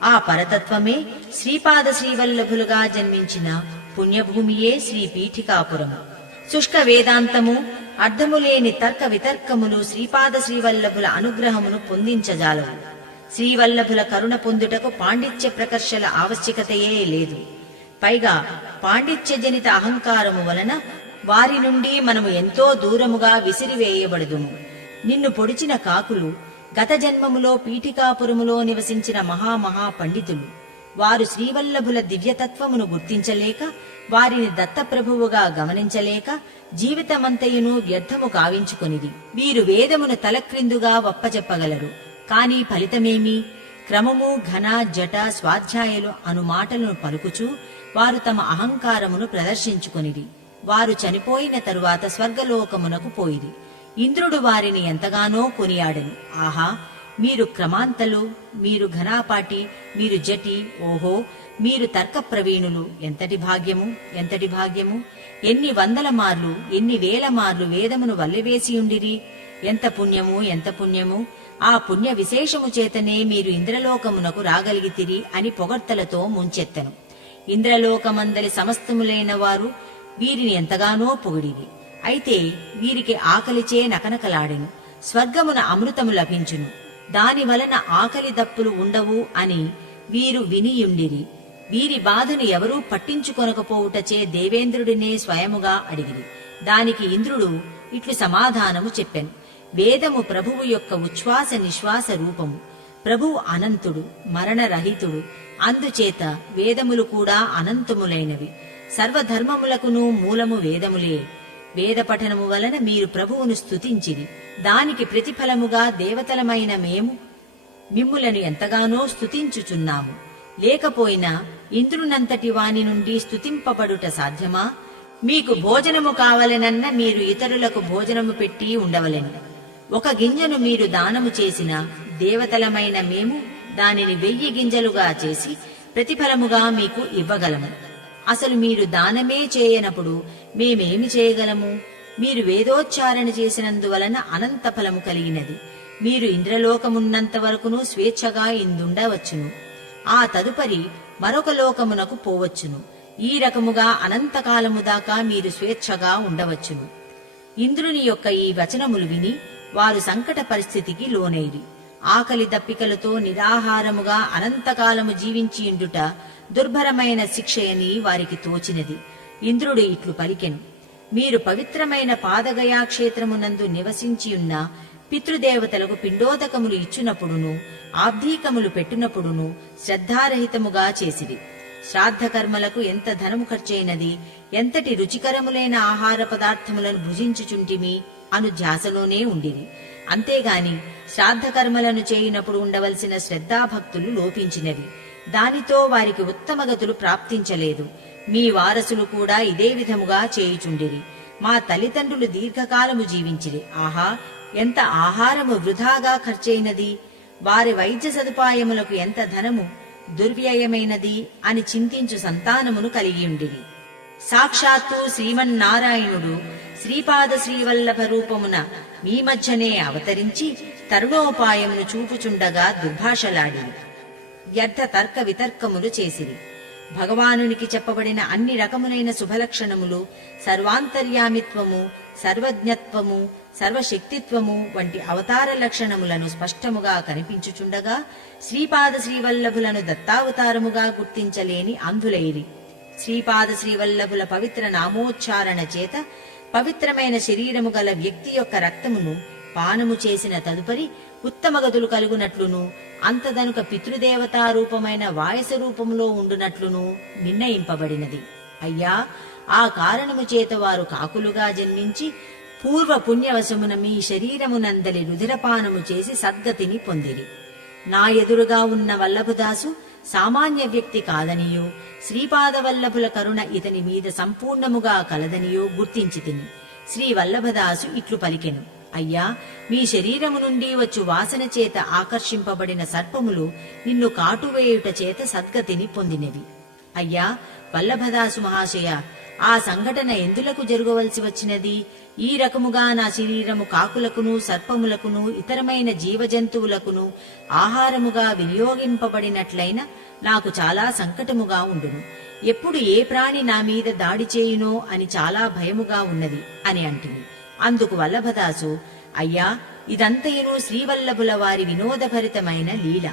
ఆ పరతత్వమే శ్రీపాద శ్రీవల్లభులుగా జన్మించిన పుణ్యభూమియే శ్రీ పీఠికాపురము. శుష్క వేదాంతము, అర్థములేని తర్క వితర్కములు శ్రీపాద శ్రీవల్లభుల అనుగ్రహమును పొందించజాలవు. శ్రీవల్లభుల కరుణ పొందుటకు పాండిత్య ప్రకర్షల ఆవశ్యకతయే లేదు. పైగా పాండిత్య జనిత అహంకారము వలన వారి నుండి మనము ఎంతో దూరముగా విసిరివేయబడుదుము. నిన్ను పొడిచిన కాకులు గత జన్మములో పీఠికాపురములో నివసించిన మహామహా పండితులు. వారు శ్రీవల్లభుల దివ్యతత్వమును గుర్తించలేక, వారిని దత్తప్రభువుగా గమనించలేక జీవితమంతయును వ్యర్థము కావించుకొనిది. వీరు వేదమును తలక్రిందుగా వప్పజెప్పగలరు, కాని ఫలితమేమి? క్రమము, ఘన, జట, స్వాధ్యాయులు అను మాటలను పలుకుచూ వారు తమ అహంకారమును ప్రదర్శించుకొనిది. వారు చనిపోయిన తరువాత స్వర్గలోకమునకు పోయిరి. ఇంద్రుడు వారిని ఎంతగానో కొనియాడెను. ఆహా, మీరు క్రమాంతలు, మీరు ఘనాపాటి, మీరు జటి, ఓహో మీరు తర్క ప్రవీణులు. ఎంతటి భాగ్యము, ఎంతటి భాగ్యము! ఎన్ని వందల మార్లు, ఎన్ని వేల మార్లు వేదమును వల్లెవేసియుండిరి. ఎంత పుణ్యము, ఎంత పుణ్యము! ఆ పుణ్య విశేషము చేతనే మీరు ఇంద్రలోకమునకు రాగలిగితిరి అని పొగడ్తలతో ముంచెత్తను. ఇంద్రలోకమందలి సమస్తములైన వారు వీరిని ఎంతగానో పొగిడిరి. అయితే వీరికి ఆకలిచే నకనకలాడెను. స్వర్గమున అమృతము లభించును, దాని వలన ఆకలి దప్పులు ఉండవు అని వీరు వినియుండిరి. వీరి బాధను ఎవరూ పట్టించుకొనకపోవుటచే దేవేంద్రుడినే స్వయముగా అడిగిరి. దానికి ఇంద్రుడు ఇట్లు సమాధానము చెప్పెను. వేదము ప్రభువు యొక్క ఉచ్ఛ్వాస నిశ్వాస రూపము. ప్రభువు అనంతుడు, మరణరహితుడు. అందుచేత వేదములు కూడా అనంతములైనవి. సర్వధర్మములకును మూలము వేదములే. వేద పఠనము వలన మీరు ప్రభువును స్తుతించిరి. దానికి ప్రతిఫలముగా దేవతలమైన మేము మిమ్ములను ఎంతగానో స్తుతించుచున్నాము. లేకపోయినా ఇంద్రునంతటి వాని నుండి స్తుతింపబడుట సాధ్యమా? మీకు భోజనము కావలెనన్న మీరు ఇతరులకు భోజనము పెట్టి ఉండవలెను. ఒక గింజను మీరు దానము చేసిన దేవతలమైన మేము దానిని 1000 గింజలుగా చేసి ప్రతిఫలముగా మీకు ఇవ్వగలము. అసలు మీరు దానమే చేయనప్పుడు మేమేమి చేయగలము? మీరు వేదోచ్చారణ చేసినందువలన అనంత ఫలము కలిగినది. మీరు ఇంద్రలోకమున్నంత వరకును స్వేచ్ఛగా ఇందుండవచ్చును. ఆ తదుపరి మరొక లోకమునకు పోవచ్చును. ఈ రకముగా అనంతకాలము దాకా మీరు స్వేచ్ఛగా ఉండవచ్చును. ఇంద్రుని యొక్క ఈ వచనములు విని వారు సంకట పరిస్థితికి లోనైరి. ఆకలి దప్పికలతో నిరాహారముగా అనంతకాలము జీవించియుండుట దుర్భరమైన శిక్షయని వారికి తోచినది. ఇంద్రుడు ఇట్లు పలికెను. మీరు పవిత్రమైన పాదగయా క్షేత్రమునందు నివసించియున్న పితృదేవతలకు పిండోదకములు ఇచ్చునప్పుడును ఆబ్ధీకములు పెట్టునప్పుడును శ్రద్ధారహితముగా చేసిరి. శ్రాద్ధకర్మలకు ఎంత ధనము ఖర్చైనది, ఎంతటి రుచికరములైన ఆహార పదార్థములను భుజించుచుంటిమి అను ధ్యాసలోనే ఉండిరి. అంతేగాని శ్రాద్ధకర్మలను చేయునప్పుడు ఉండవలసిన శ్రద్ధాభక్తులు లోపించినవి. దానితో వారికి ఉత్తమగతులు ప్రాప్తించలేదు. మీ వారసులు కూడా ఇదే విధముగా చేయుచుండిరి. మా తల్లిదండ్రులు దీర్ఘకాలము జీవించిరి. ఆహా, ఎంత ఆహారము వృధాగా ఖర్చైనది! వారి వైద్య సదుపాయములకు ఎంత ధనము దుర్వ్యయమైనది అని చింతించు సంతానమును కలిగియుండిరి. సాక్షాత్తు శ్రీమన్నారాయణుడు శ్రీపాద శ్రీవల్లభ రూపమున మీ మధ్యనే అవతరించి తరుణోపాయమును చూపుచుండగా దుర్భాషలాడిరి. వ్యర్థ తర్క వితర్కములు చేసిరి. భగవానునికి చెప్పబడిన అన్ని రకములైన శుభలక్షణములు, సర్వాంతర్యామిత్వము, సర్వజ్ఞత్వము, సర్వశక్తిత్వము వంటి అవతార లక్షణములను స్పష్టముగా కనిపించుచుండగా శ్రీపాద శ్రీవల్లభులను దత్తావతారముగా గుర్తించలేని అంధులైరి. శ్రీపాద శ్రీవల్లభుల పవిత్ర నామోచ్చారణ చేత పవిత్రమైన శరీరము గల వ్యక్తి యొక్క రక్తమును పానము చేసిన తదుపరి ఉత్తమగతులు కలుగునట్లును, అంతదనుక పితృదేవతారూపమైన వాయస రూపములో ఉండునట్లును నిర్ణయింపబడినది. అయ్యా, ఆ కారణము చేత వారు కాకులుగా జన్మించి పూర్వ పుణ్యవశమున మీ శరీరమునందలి రుధిరపానము చేసి సద్గతిని పొందిరి. నా ఎదురుగా ఉన్న వల్లభదాసు సామాన్య వ్యక్తి కాదనియో, శ్రీపాదవల్లభుల కరుణ ఇతని మీద సంపూర్ణముగా కలదనియో గుర్తించి తిని శ్రీ వల్లభదాసు ఇట్లు పలికెను. అయ్యా, మీ శరీరము నుండి వచ్చు వాసన చేత ఆకర్షింపబడిన సర్పములు నిన్ను కాటువేయుట చేత సద్గతిని పొందినవి. అయ్యా వల్లభదాసు మహాశయ, ఆ సంఘటన ఎందులకు జరగవలసి వచ్చినది? ఈ రకముగా నా శరీరము కాకులకును సర్పములకును ఇతరమైన జీవజంతువులకును ఆహారముగా వినియోగింపబడినట్లయినా నాకు చాలా సంకటముగా ఉండును. ఎప్పుడు ఏ ప్రాణి నా మీద దాడి చేయునో అని చాలా భయముగా ఉన్నది అని అంటిని. అందుకు వల్లభదాసు, అయ్యా, ఇదంతయును శ్రీవల్లభుల వారి వినోదభరితమైన లీల.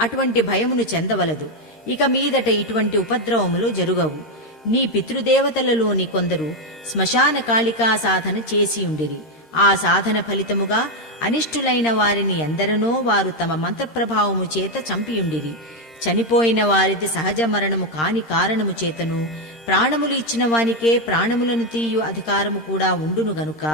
అటువంటి భయమును చెందవలదు. ఇక మీదట ఇటువంటి ఉపద్రవములు జరుగవు. నీ పితృదేవతలలోని కొందరు శ్మశాన కాళికా సాధన చేసియుండిరి. ఆ సాధన ఫలితముగా అనిష్టులైన వారిని ఎందరనో వారు తమ మంత్రప్రభావము చేత చంపియుండిరి. చనిపోయిన వారిది సహజ మరణము కాని కారణము చేతను ప్రాణములు ఇచ్చిన వానికే ప్రాణములను తీయు అధికారము కూడా ఉండును గనుక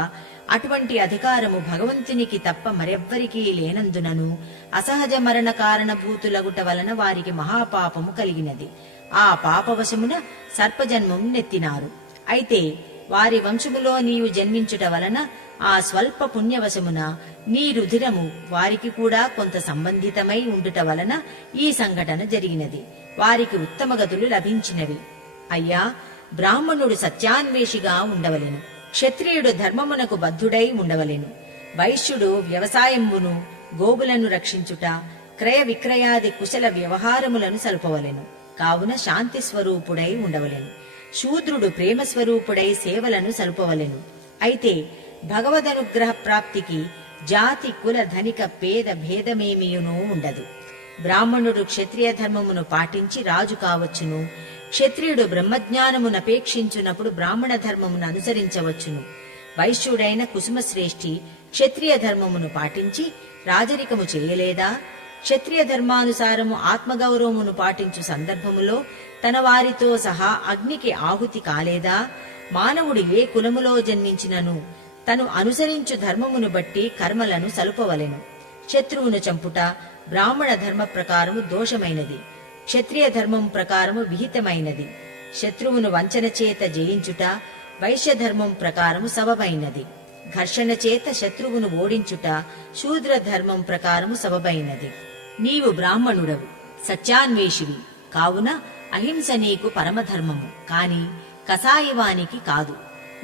అటువంటి అధికారము భగవంతునికి తప్ప మరెవ్వరికీ లేనందునను అసహజ మరణ కారణభూతులగుట వలన వారికి మహాపాపము కలిగినది. ఆ పాపవశమున సర్పజన్మం నెత్తినారు. అయితే వారి వంశములో నీవు జన్మించుట వలన ఆ స్వల్ప పుణ్యవశమున నీ రుధిరము వారికి కూడా కొంత సంబంధితమై ఉండుట వలన ఈ సంఘటన జరిగినది. వారికి ఉత్తమ గతులు లభించినవి. అయ్యా, బ్రాహ్మణుడు సత్యాన్వేషిగా ఉండవలెను. క్షత్రియుడు ధర్మమునకు బద్ధుడై ఉండవలెను. వైశ్యుడు వ్యవసాయమును, గోవులను రక్షించుట, క్రయ విక్రయాది కుశల వ్యవహారములను సలుపవలెను. కావున శాంతి స్వరూపుడై ఉండవలెను. శూద్రుడు ప్రేమ స్వరూపుడై సేవలను సలుపవలెను. అయితే భగవదనుగ్రహ ప్రాప్తికి జాతి, కుల, ధనిక, పేద భేదమేమియునూ ఉండదు. బ్రాహ్మణుడు క్షత్రియ ధర్మమును పాటించి రాజు కావచ్చును. క్షత్రియుడు బ్రహ్మజ్ఞానమునపేక్షించునప్పుడు బ్రాహ్మణ ధర్మమును అనుసరించవచ్చును. వైశ్యుడైన కుసుమశ్రేష్ఠి క్షత్రియ ధర్మమును పాటించి రాజరికము చేయలేదా? క్షత్రియ ధర్మానుసారము ఆత్మగౌరవమును పాటించు సందర్భములో తన వారితో సహా అగ్నికి ఆహుతి కాలేదా? మానవుడు ఏ కులములో జన్మించినను తను అనుసరించు ధర్మమును బట్టి కర్మలను సలుపవలెను. శత్రువును చంపుట బ్రాహ్మణ ధర్మ ప్రకారము దోషమైనది, క్షత్రియ ధర్మం ప్రకారము విహితమైనది. శత్రువును వంచన చేత జయించుట వైశ్య ధర్మం ప్రకారము సబబైనది. ఘర్షణ చేత శత్రువును ఓడించుట శూద్ర ధర్మం ప్రకారము సబబైనది. నీవు బ్రాహ్మణుడవు, సత్యాన్వేషివి. కావున అహింస నీకు పరమధర్మము, కాని కసాయివానికి కాదు.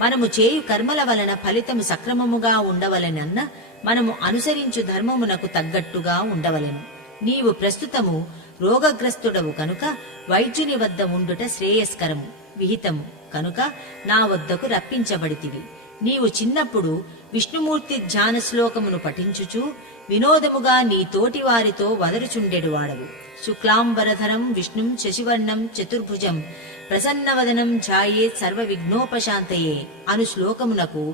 మనము చేయు కర్మల వలన ఫలితము సక్రమముగా ఉండవలెనన్న మనము అనుసరించు ధర్మమునకు తగ్గట్టుగా ఉండవలెను. నీవు ప్రస్తుతము రోగగ్రస్తుడవు కనుక వైద్యుని వద్ద ఉండుట శ్రేయస్కరము, విహితము కనుక నా వద్దకు రప్పించబడితివి. నీవు చిన్నప్పుడు విష్ణుమూర్తి ధ్యాన శ్లోకమును పఠించుచు వినోదముగా నీ తోటి వారితో వదరుచుండెడువాడవు. శుక్లాంబరధరం విష్ణుం శశివర్ణం చతుర్భుజం ప్రసన్నవదనం ఛాయేత్ సర్వ విఘ్నోపశాంతయే అను శ్లోకమునకు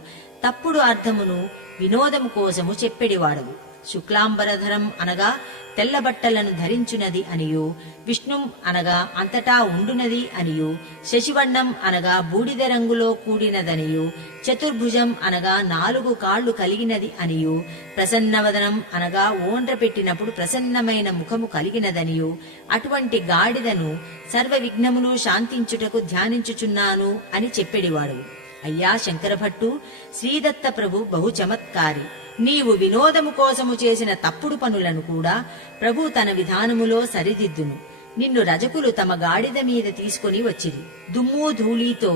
తప్పుడు అర్థమును వినోదము కోసము చెప్పెడివాడవు. శుక్లాంబరధరం అనగా తెల్లబట్టలను ధరించునది అనియు, విష్ణుం అనగా అంతటా ఉండునది అనియు, శశివర్ణం అనగా బూడిద రంగులో కూడినదనియు, చతుర్భుజం అనగా 4 కాళ్లు కలిగినది అనియు, ప్రసన్నవదనం అనగా ఓండ్ర పెట్టినప్పుడు ప్రసన్నమైన ముఖము కలిగినదనియు, అటువంటి గాడిదను సర్వ విఘ్నములు శాంతించుటకు ధ్యానించుచున్నాను అని చెప్పెడివాడు. అయ్యా శంకరభట్టు, శ్రీదత్త ప్రభు బహు చమత్కారి. నీవు వినోదము కోసము చేసిన తప్పుడు పనులను కూడా ప్రభు తన విధానములో సరిదిద్దును. నిన్ను రజకులు తమ గాడిద మీద తీసుకుని వచ్చిరి. దుమ్ము ధూళితో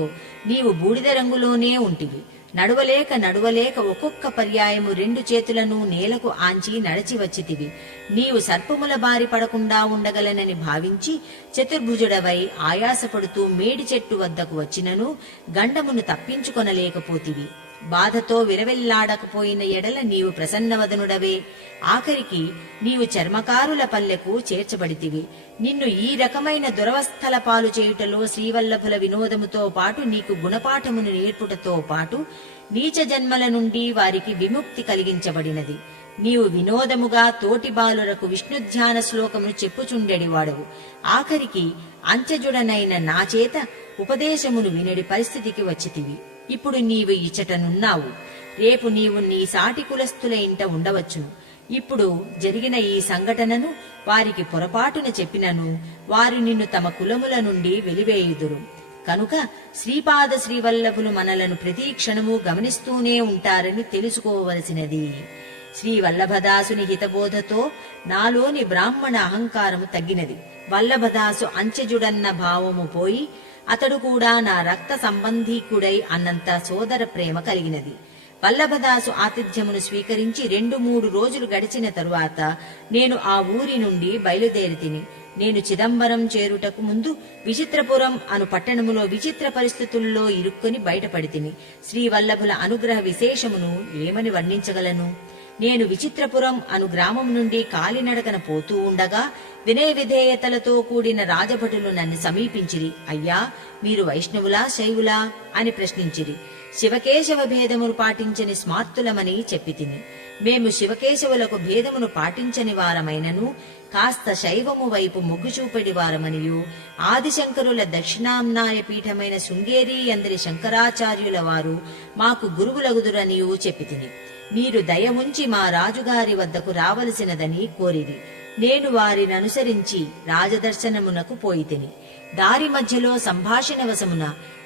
నీవు బూడిద రంగులోనే ఉంటివి. నడువలేక ఒక్కొక్క పర్యాయము 2 చేతులను నేలకు ఆంచి నడచి వచ్చితివి. నీవు సర్పముల బారి పడకుండా ఉండగలనని భావించి చతుర్భుజుడవై ఆయాసపడుతూ మేడి చెట్టు వద్దకు వచ్చినను గండమును తప్పించుకొనలేకపోతివి. బాధతో విరవెల్లాడకపోయిన ఎడల నీవు ప్రసన్నవదనుడవే. ఆఖరికి నీవు చర్మకారుల పల్లెకు చేర్చబడితివి. నిన్ను ఈ రకమైన దురవస్థల పాలు చేయుటలో శ్రీవల్లభుల వినోదముతో పాటు నీకు గుణపాఠమును నేర్పుటతో పాటు నీచ జన్మల నుండి వారికి విముక్తి కలిగించబడినది. నీవు వినోదముగా తోటి బాలురకు విష్ణుధ్యాన శ్లోకమును చెప్పుచుండెడివాడవు. ఆఖరికి అంచెజుడనైన నా చేత ఉపదేశమును వినడి పరిస్థితికి వచ్చితివి. ఇప్పుడు నీవు ఇచ్చటనున్నావు. రేపు నీవు నీ సాటి కులస్థుల ఇంట ఉండవచ్చును. ఇప్పుడు జరిగిన ఈ సంఘటనను వారికి పొరపాటున చెప్పినను వారు నిన్ను తమ కులముల నుండి వెలివేయుదురు. కనుక శ్రీపాద శ్రీవల్లభులు మనలను ప్రతి క్షణము గమనిస్తూనే ఉంటారని తెలుసుకోవలసినది. శ్రీ వల్లభదాసుని హితబోధతో నాలోని బ్రాహ్మణ అహంకారము తగ్గినది. వల్లభదాసు అంచెజుడన్న భావము పోయి అతడు కూడా నా రక్త సంబంధీకుడై అన్నంత సోదర ప్రేమ కలిగినది. వల్లభదాసు ఆతిథ్యమును స్వీకరించి 2-3 రోజులు గడిచిన తరువాత నేను ఆ ఊరి నుండి బయలుదేరితిని. నేను చిదంబరం చేరుటకు ముందు విచిత్రపురం అను పట్టణములో విచిత్ర పరిస్థితుల్లో ఇరుక్కుని బయటపడితిని. శ్రీవల్లభుల అనుగ్రహ విశేషమును ఏమని వర్ణించగలను? నేను విచిత్రపురం అను గ్రామం నుండి కాలినడకన పోతూ ఉండగా వినయ విధేయతలతో కూడిన రాజభటులు నన్ను సమీపించిరి. అయ్యా, మీరు వైష్ణవులా శైవులా అని ప్రశ్నించిరి. శివకేశవ భేదమును పాటించని స్మార్తులమని చెప్పితిని. మేము శివకేశవులకు భేదమును పాటించని వారమైనను కాస్త శైవము వైపు మొగ్గు చూపెడి వారమనియు, ఆదిశంకరుల దక్షిణామ్నాయ పీఠమైన శృంగేరి అందరి శంకరాచార్యుల వారు మాకు గురువులగుదురనియూ చెప్పితిని. మీరు దయ ఉంచి మా రాజుగారి వద్దకు రావలసినదని కోరిరి. నేను వారిననుసరించి రాజదర్శనమునకు పోయితిని. దారి మధ్యలో సంభాషణ వశమున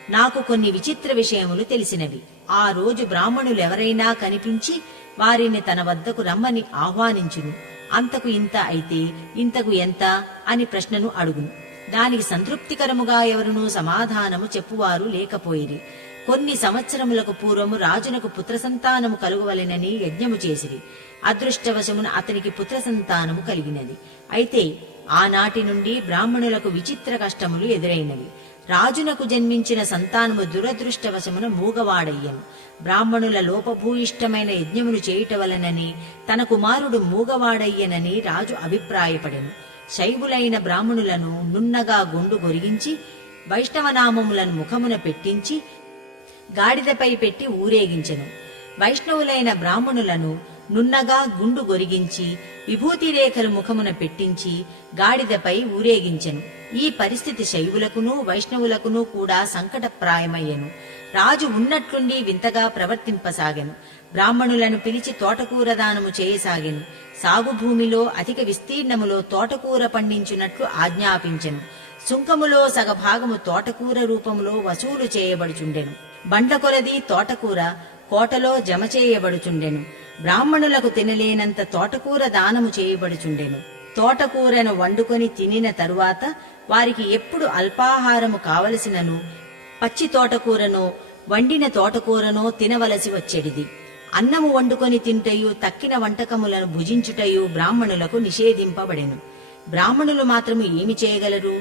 నాకు కొన్ని విచిత్ర విషయములు తెలిసినవి. ఆ రోజు బ్రాహ్మణులెవరైనా కనిపించి వారిని తన వద్దకు రమ్మని ఆహ్వానించును. అంతకు ఇంత అయితే ఇంతకు ఎంత అని ప్రశ్నను అడుగును. దానికి సంతృప్తికరముగా ఎవరునూ సమాధానము చెప్పువారు లేకపోయిరి. కొన్ని సంవత్సరములకు పూర్వము రాజునకు పుత్ర సంతానము కలుగవలెనని యజ్ఞము చేసిరి. అదృష్టవశమున అతనికి పుత్ర సంతానము కలిగినది. అయితే ఆనాటి నుండి బ్రాహ్మణులకు విచిత్ర కష్టములు ఎదురైనవి. రాజునకు జన్మించిన సంతానము దురదృష్టవశమున మూగవాడయ్యను. బ్రాహ్మణుల లోపభూయిష్టమైన యజ్ఞమును చేయుట వలనని తన కుమారుడు మూగవాడయ్యనని రాజు అభిప్రాయపడెను. శైవులైన బ్రాహ్మణులను నున్నగా గొండు గొరిగించి వైష్ణవనామములను ముఖమున పెట్టించి గాడిదపై పెట్టి ఊరేగించెను. వైష్ణవులైన బ్రాహ్మణులను నున్నగా గుండు గొరిగించి విభూతి రేఖలు ముఖమున పెట్టించి గాడిదపై ఊరేగించెను. ఈ పరిస్థితి శైవులకును వైష్ణవులకును కూడా సంకటప్రాయమయ్యెను. రాజు ఉన్నట్లుండి వింతగా ప్రవర్తింపసాగెను. బ్రాహ్మణులను పిలిచి తోటకూర దానము చేయసాగెను. సాగు భూమిలో అధిక విస్తీర్ణములో తోటకూర పండించున్నట్లు ఆజ్ఞాపించెను. సుంకములో సగభాగము తోటకూర రూపములో వసూలు చేయబడుచుండెను. బండ్ల కొలది తోటకూర కోటలో జమ చేయబడుచుండెను. బ్రాహ్మణులకు తినలేనంత తోటకూర దానము చేయబడుచుండెను. తోటకూరను వండుకొని తినిన తరువాత వారికి ఎప్పుడు అల్పాహారము కావలసినను పచ్చి తోటకూరనో వండిన తోటకూరనో తినవలసి వచ్చేడిది. అన్నము వండుకొని తింటయు తక్కిన వంటకములను భుజించుటయు బ్రాహ్మణులకు నిషేధింపబడెను. బ్రాహ్మణులు మాత్రము ఏమి చేయగలరు?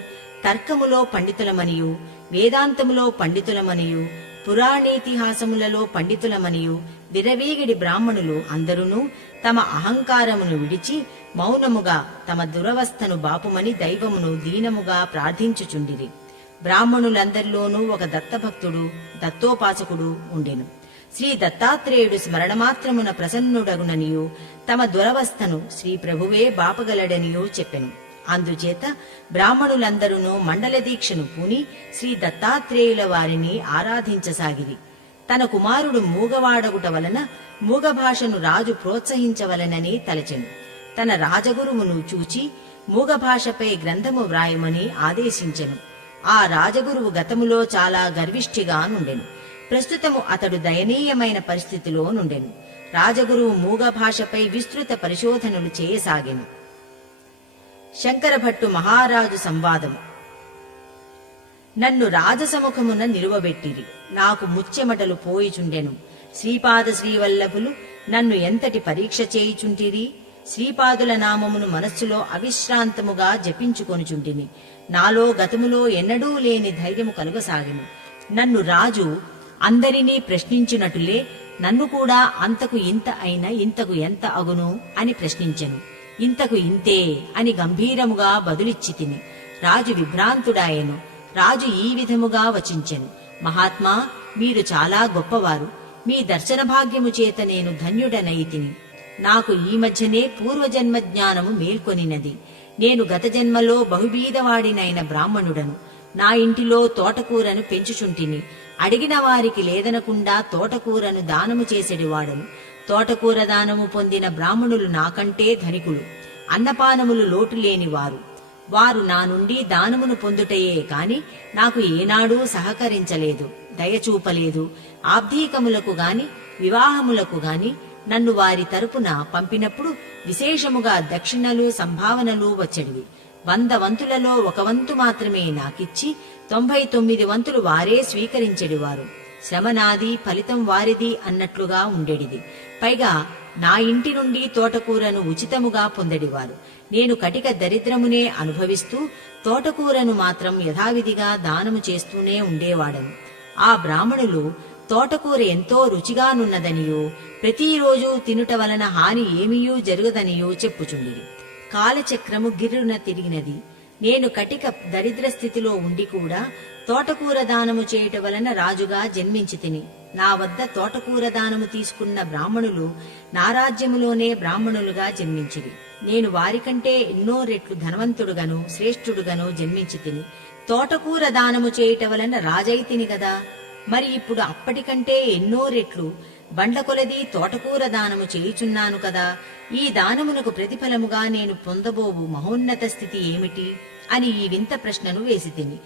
తర్కములో పండితులమనియు, వేదాంతములో పండితులమనియు, పురాణేతిహాసములలో పండితులమనియు విరవీగిడి బ్రాహ్మణులు అందరునూ తమ అహంకారమును విడిచి మౌనముగా తమ దురవస్థను బాపుమని దైవమును దీనముగా ప్రార్థించుచుండిరి. బ్రాహ్మణులందరిలోనూ ఒక దత్తభక్తుడు, దత్తోపాసకుడు ఉండెను. శ్రీ దత్తాత్రేయుడు స్మరణమాత్రమున ప్రసన్నుడగుననియు తమ దురవస్థను శ్రీ ప్రభువే బాపగలడనియూ చెప్పెను. అందుచేత బ్రాహ్మణులందరూ మండల దీక్షను పూని శ్రీ దత్తాత్రేయుల వారిని ఆరాధించసాగిరి. తన కుమారుడు మూగవాడగుట వలన మూగ భాషను రాజు ప్రోత్సహించవలనని తలచెను. తన రాజగురువును చూచి మూగ భాషపై గ్రంథము వ్రాయమని ఆదేశించెను. ఆ రాజగురువు గతములో చాలా గర్విష్ఠిగా నుండెను. ప్రస్తుతము అతడు దయనీయమైన పరిస్థితిలో నుండెను. రాజగురువు మూగ భాషపై విస్తృత పరిశోధనలు చేయసాగెను. శంకరభట్టు మహారాజు సంవాదము. నన్ను రాజసముఖమున నిలువబెట్టిరి. నాకు ముచ్చెమటలు పోయిచుండెను. శ్రీపాద శ్రీవల్లభులు నన్ను ఎంతటి పరీక్ష చేయుచుంటిరి. శ్రీపాదుల నామమును మనస్సులో అవిశ్రాంతముగా జపించుకొనుచుంటిని. నాలో గతములో ఎన్నడూ లేని ధైర్యము కలుగసాగెను. నన్ను రాజు అందరినీ ప్రశ్నించినట్టులే నన్ను కూడా అంతకు ఇంత అయిన ఇంతకు ఎంత అగును అని ప్రశ్నించెను. ఇంతకు ఇంతే అని గంభీరముగా బదులిచ్చి తిని రాజు విభ్రాంతుడాయెను. రాజు ఈ విధముగా వచించెను. మహాత్మా, మీరు చాలా గొప్పవారు. మీ దర్శన భాగ్యము చేత నేను ధన్యుడనైతిని. నాకు ఈ మధ్యనే పూర్వజన్మ జ్ఞానము మేల్కొనినది. నేను గత జన్మలో బహుబీదవాడినైన బ్రాహ్మణుడను. నా ఇంటిలో తోటకూరను పెంచుచుంటిని. అడిగిన వారికి లేదనకుండా తోటకూరను దానము చేసేడివాడను. తోటకూర దానము పొందిన బ్రాహ్మణులు నాకంటే ధనికులు, అన్నపానములు లోటు లేనివారు. వారు నా నుండి దానమును పొందుటయే కాని నాకు ఏనాడూ సహకరించలేదు, దయచూపలేదు. ఆబ్ధీకములకు గాని వివాహములకు గాని నన్ను వారి తరపున పంపినప్పుడు విశేషముగా దక్షిణలు సంభావనలు వచ్చడివి. 100 వంతులలో 1 వంతు మాత్రమే నాకిచ్చి 99 వంతులు వారే స్వీకరించెడివారు. శ్రమ నాది, ఫలితం వారిది అన్నట్లుగా ఉండేడిది. పైగా నా ఇంటి నుండి తోటకూరను ఉచితముగా పొందడివారు. నేను కటిక దరిద్రమునే అనుభవిస్తూ తోటకూరను మాత్రం యథావిధిగా దానము చేస్తూనే ఉండేవాడను. ఆ బ్రాహ్మణులు తోటకూర ఎంతో రుచిగానున్నదనియో, ప్రతిరోజూ తినుట వలన హాని ఏమీయూ జరుగదనియో చెప్పుచుండిరి. కాలచక్రము గిర్రున తిరిగినది. నేను కటిక దరిద్ర స్థితిలో ఉండి కూడా తోటకూర దానము చేయుట వలన రాజుగా జన్మించి తిని. నా వద్ద తోటకూర దానము తీసుకున్న బ్రాహ్మణులు నా రాజ్యములోనే బ్రాహ్మణులుగా జన్మించిరి. నేను వారికంటే ఎన్నో రెట్లు ధనవంతుడుగాను శ్రేష్ఠుడుగాను జన్మించి తిని. తోటకూర దానము చేయుట వలన రాజైతిని కదా. మరి ఇప్పుడు అప్పటికంటే ఎన్నో రెట్లు బండ్ల కొలది తోటకూర దానము చేయుచున్నాను కదా. ఈ దానమునకు ప్రతిఫలముగా నేను పొందబోవు మహోన్నత స్థితి ఏమిటి అని ఈ వింత ప్రశ్నను వేసి తిని.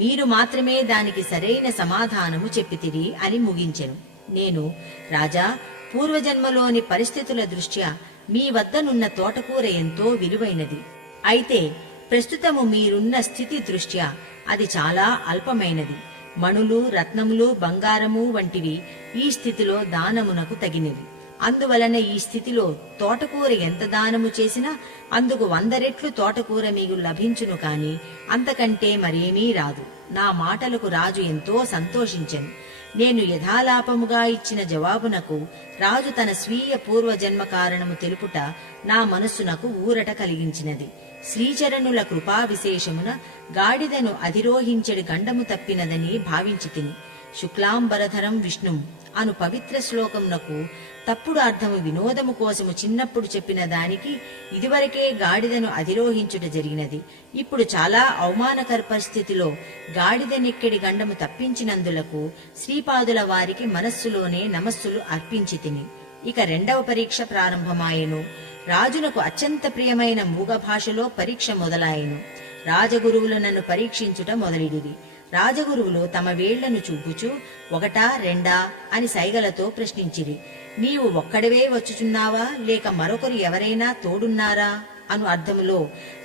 మీరు మాత్రమే దానికి సరైన సమాధానము చెప్పితిరి అని ముగించెను. నేను, రాజా, పూర్వజన్మలోని పరిస్థితుల దృష్ట్యా మీ వద్దనున్న తోటకూర ఎంతో విలువైనది. అయితే ప్రస్తుతము మీరున్న స్థితి దృష్ట్యా అది చాలా అల్పమైనది. మణులు, రత్నములు, బంగారము వంటివి ఈ స్థితిలో దానమునకు తగినవి. అందువలన ఈ స్థితిలో తోటకూర ఎంత దానము చేసినా అందుకు 100 రెట్లు తోటకూర మీకు లభించును కాని అంతకంటే మరేమీ రాదు. నా మాటలకు రాజు ఎంతో సంతోషించెను. నేను యథాలాపముగా ఇచ్చిన జవాబునకు రాజు తన స్వీయ పూర్వజన్మ కారణము తెలుపుట నా మనస్సునకు ఊరట కలిగించినది. శ్రీచరణుల కృపా విశేషమున గాడిదను అధిరోహించెడి గండము తప్పినదని భావించి తిని. శుక్లాంబరధరం విష్ణుం అను పవిత్ర శ్లోకమునకు తప్పుడు అర్థము వినోదము కోసము చిన్నప్పుడు చెప్పిన దానికి ఇదివరకే గాడిదను అధిరోహించుట జరిగినది. ఇప్పుడు చాలా అవమానకర పరిస్థితిలో గాడిదనెక్కడి గండము తప్పించినందులకు శ్రీపాదుల వారికి మనస్సులోనే నమస్సులు అర్పించి తిని. ఇక 2వ పరీక్ష ప్రారంభమాయెను. రాజునకు అత్యంత ప్రియమైన మూగ భాషలో పరీక్ష మొదలాయెను. రాజగురువులు నన్ను పరీక్షించుట మొదలిడిరి. రాజగురువులు తమ వేళ్లను చూపుచూ 1, 2 అని సైగలతో ప్రశ్నించిరి. నీవు ఒక్కడివే వచ్చుచున్నావా, లేక మరొకరు ఎవరైనా తోడున్నారా అను అర్థములో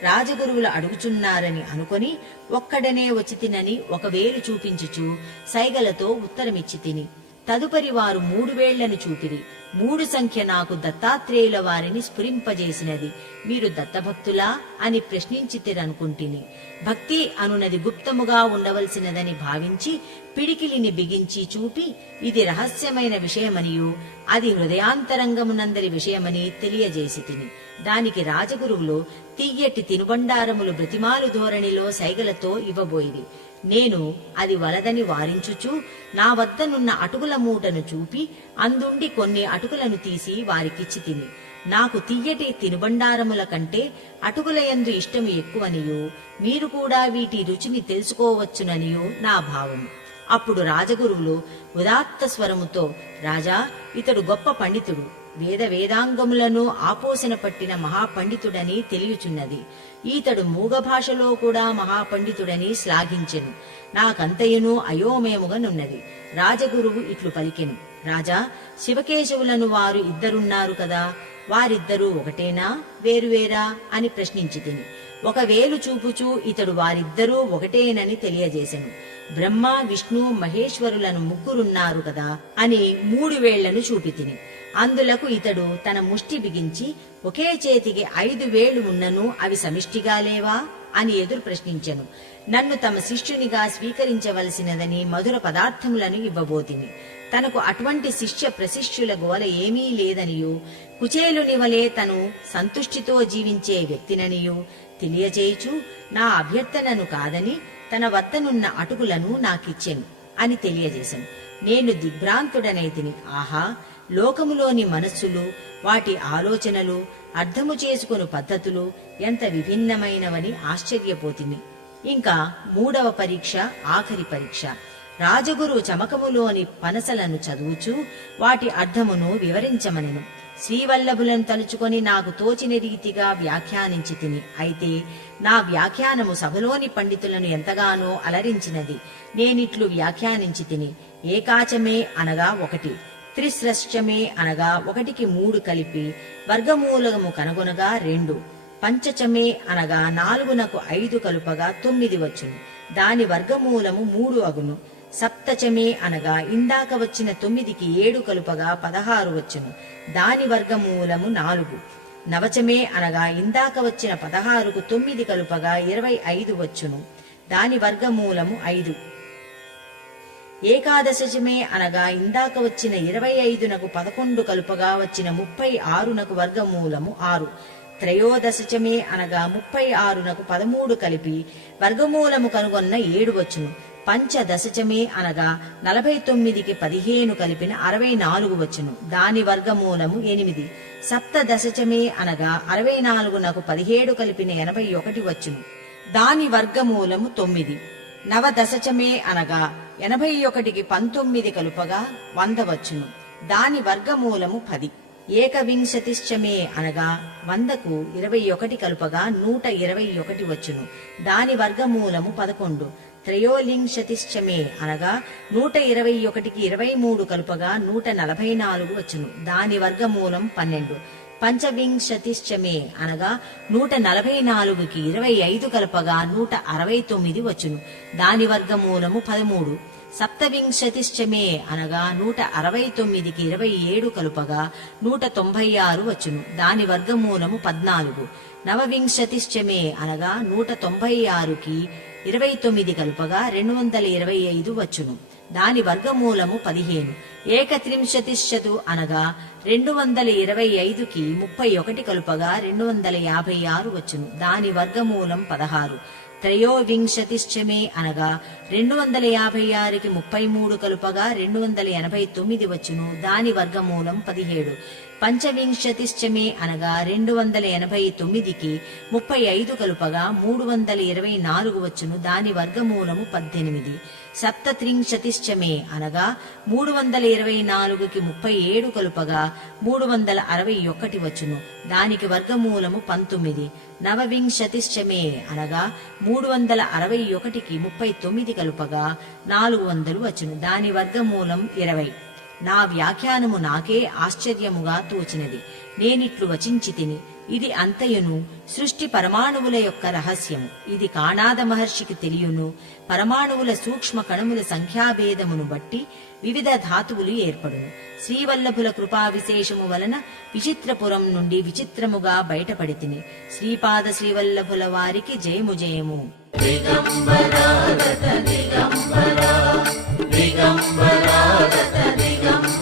రాజగురువులు అడుగుచున్నారని అనుకొని ఒక్కడనే వచ్చి తినని 1 వేలు చూపించుచు సైగలతో ఉత్తరమిచ్చి తిని. తదుపరి వారు 3 వేళ్లను చూపిరి. 3 సంఖ్య నాకు దత్తాత్రేయుల వారిని స్ఫురింపజేసినది. మీరు దత్తభక్తులా అని ప్రశ్నించితిరనుకుంటిని. భక్తి అనునది గుప్తముగా ఉండవలసినదని భావించి పిడికిలిని బిగించి చూపి ఇది రహస్యమైన విషయమనియు అది హృదయాంతరంగమునందరి విషయమని తెలియజేసి తిని. దానికి రాజగురువులు తియ్యటి తినుబండారములు బ్రతిమాలు ధోరణిలో సైగలతో ఇవ్వబోయిరి. నేను అది వలదని వారించుచు నా వద్దనున్న అటుకుల మూటను చూపి అందుండి కొన్ని అటుకులను తీసి వారికిచ్చి తిని. నాకు తియ్యటి తినుబండారముల కంటే అటుకులయందు ఇష్టము ఎక్కువనియు మీరు కూడా వీటి రుచిని తెలుసుకోవచ్చుననియు నా భావం. అప్పుడు రాజగురువులు ఉదాత్త స్వరముతో, రాజా, ఇతడు గొప్ప పండితుడు, వేదాంగములను ఆపోసన పట్టిన మహాపండితుడని తెలియచున్నది. ఈతడు మూగ భాషలో కూడా మహాపండితుడని శ్లాఘించెను. నాకంతయును అయోమయముగానున్నది. రాజగురువు ఇట్లు పలికెను, రాజా, శివకేశవులను వారు ఇద్దరున్నారు కదా, వారిద్దరూ ఒకటేనా, వేరువేరా అని ప్రశ్నించి తిని. 1 వేలు చూపుచూ ఇతడు వారిద్దరూ ఒకటేనని తెలియజేసెను. బ్రహ్మ, విష్ణు, మహేశ్వరులను 3 కదా అని 3 వేళ్లను చూపి తిని. అందులకు ఇతడు తన ముష్టి బిగించి ఒకే చేతికి 5 వేళ్లు ఉన్నను అవి సమిష్టిగా లేవా అని ఎదురు ప్రశ్నించెను. నన్ను తమ శిష్యునిగా స్వీకరించవలసినదని మధుర పదార్థములను ఇవ్వబోతిని. తనకు అటువంటి శిష్య ప్రశిష్యుల గోల ఏమీ లేదనియు కుచేలుని వలె తను సంతుష్టితో జీవించే వ్యక్తిననియు తెలియజేయుచు నా అభ్యర్థనను కాదని తన వద్దనున్న అటుకులను నాకిచ్చెను అని తెలియజేశాను. నేను దిగ్భ్రాంతుడనైతిని. ఆహా, లోకములోని మనస్సులు, వాటి ఆలోచనలు, అర్థము చేసుకుని పద్ధతులు ఎంత విభిన్నమైనవని ఆశ్చర్యపోతిని. ఇంకా 3వ పరీక్ష, ఆఖరి పరీక్ష. రాజగురు చమకములోని పనసలను చదువుచూ వాటి అర్థమును వివరించమనెను. శ్రీవల్లభులను తలుచుకొని నాకు తోచిన రీతిగా వ్యాఖ్యానించి తిని. అయితే నా వ్యాఖ్యానము సభలోని పండితులను ఎంతగానో అలరించినది. నేనిట్లు వ్యాఖ్యానించి తిని. ఏకాచమే అనగా 1, త్రిస్రశ్చమే అనగా 1కి 3 కలిపి వర్గమూలము కనుగొనగా 2, పంచచమే అనగా 4నకు 5 కలుపగా 9 వచ్చును. దాని వర్గమూలము 3 అగును. సప్తచమే అనగా ఇందాక వచ్చిన 9కి 7 కలుపగా 16 వచ్చును. దాని వర్గమూలము 4. నవచమే అనగా ఇందాక వచ్చిన 16కు 9 కలుపగా 25 వచ్చును. దాని వర్గమూలము 5. ఏకాదశచమే అనగా ఇందాక వచ్చిన 25నకు 11 కలుపగా వచ్చిన 36నకు వర్గమూలము 6. త్రయోదశచమే అనగా 36నకు 13 కలిపి వర్గమూలము కనుగొన్న 7 వచ్చును. పంచదశచమే అనగా 49కి 15 కలిపిన 64 వచ్చును. దాని వర్గమూలము 8. సప్తదశచమే అనగా 64నకు 17 కలిపిన 81 వచ్చును. దాని వర్గమూలము 9. నవదశచమే అనగా 81కి 19 కలుపగా 100 వచ్చును. దాని వర్గమూలము 10. ఏకవింశతిశ్చమే అనగా 100కు 21 కలుపగా 121 వచ్చును. దాని వర్గమూలము 11. త్రయోలింశతిశ్చమే అనగా 121కి 23 కలుపగా 144 వచ్చును. దాని వర్గమూలం 12. పంచవింశతిశ్చమే అనగా 144కి 25 కలపగా 169 వచ్చును. దాని వర్గమూలము 13. సప్తవింశతిశ్చమే అనగా 169కి 27 కలుపగా 196 వచ్చును. దాని వర్గమూలము 14. నవవింశతిశ్చమే అనగా 196కి 29 కలుపగా 225 వచ్చును. దాని వర్గమూలము 15. ఏకత్రింశతిశ్చతు అనగా 225కి 31 కలుపగా 256 వచ్చును. దాని వర్గమూలం 16. త్రయోవింశతిశ్చమే అనగా 256కి 33 కలుపగా 289 వచ్చును. దాని వర్గమూలం 17. పంచవింశతిశ్చమే అనగా 289కి 35 కలుపగా 324 వచ్చును. దాని వర్గమూలము 18. సప్తత్రింశతిశ్చమే అనగా 324కి 37 కలుపగా 361 వచ్చును. దానికి వర్గమూలము 19. నవవింశతిశ్చమే అనగా 361కి 39 కలుపగా 400 వచ్చును. దాని వర్గమూలం 20. నా వ్యాఖ్యానము నాకే ఆశ్చర్యముగా తోచినది. నేనిట్లు వచించి తిని, ఇది అంతయును సృష్టి పరమాణువుల యొక్క రహస్యము. ఇది కాణాద మహర్షికి తెలియును. పరమాణువుల సూక్ష్మ కణముల సంఖ్యాభేదమును బట్టి వివిధ ధాతువులు ఏర్పడును. శ్రీవల్లభుల కృపా విశేషము వలన విచిత్రపురం నుండి విచిత్రముగా బయటపడితిని. శ్రీపాద శ్రీవల్లభుల వారికి జయము జయము. దిగంబరా దిగంబరా దిగంబరా దిగంబరా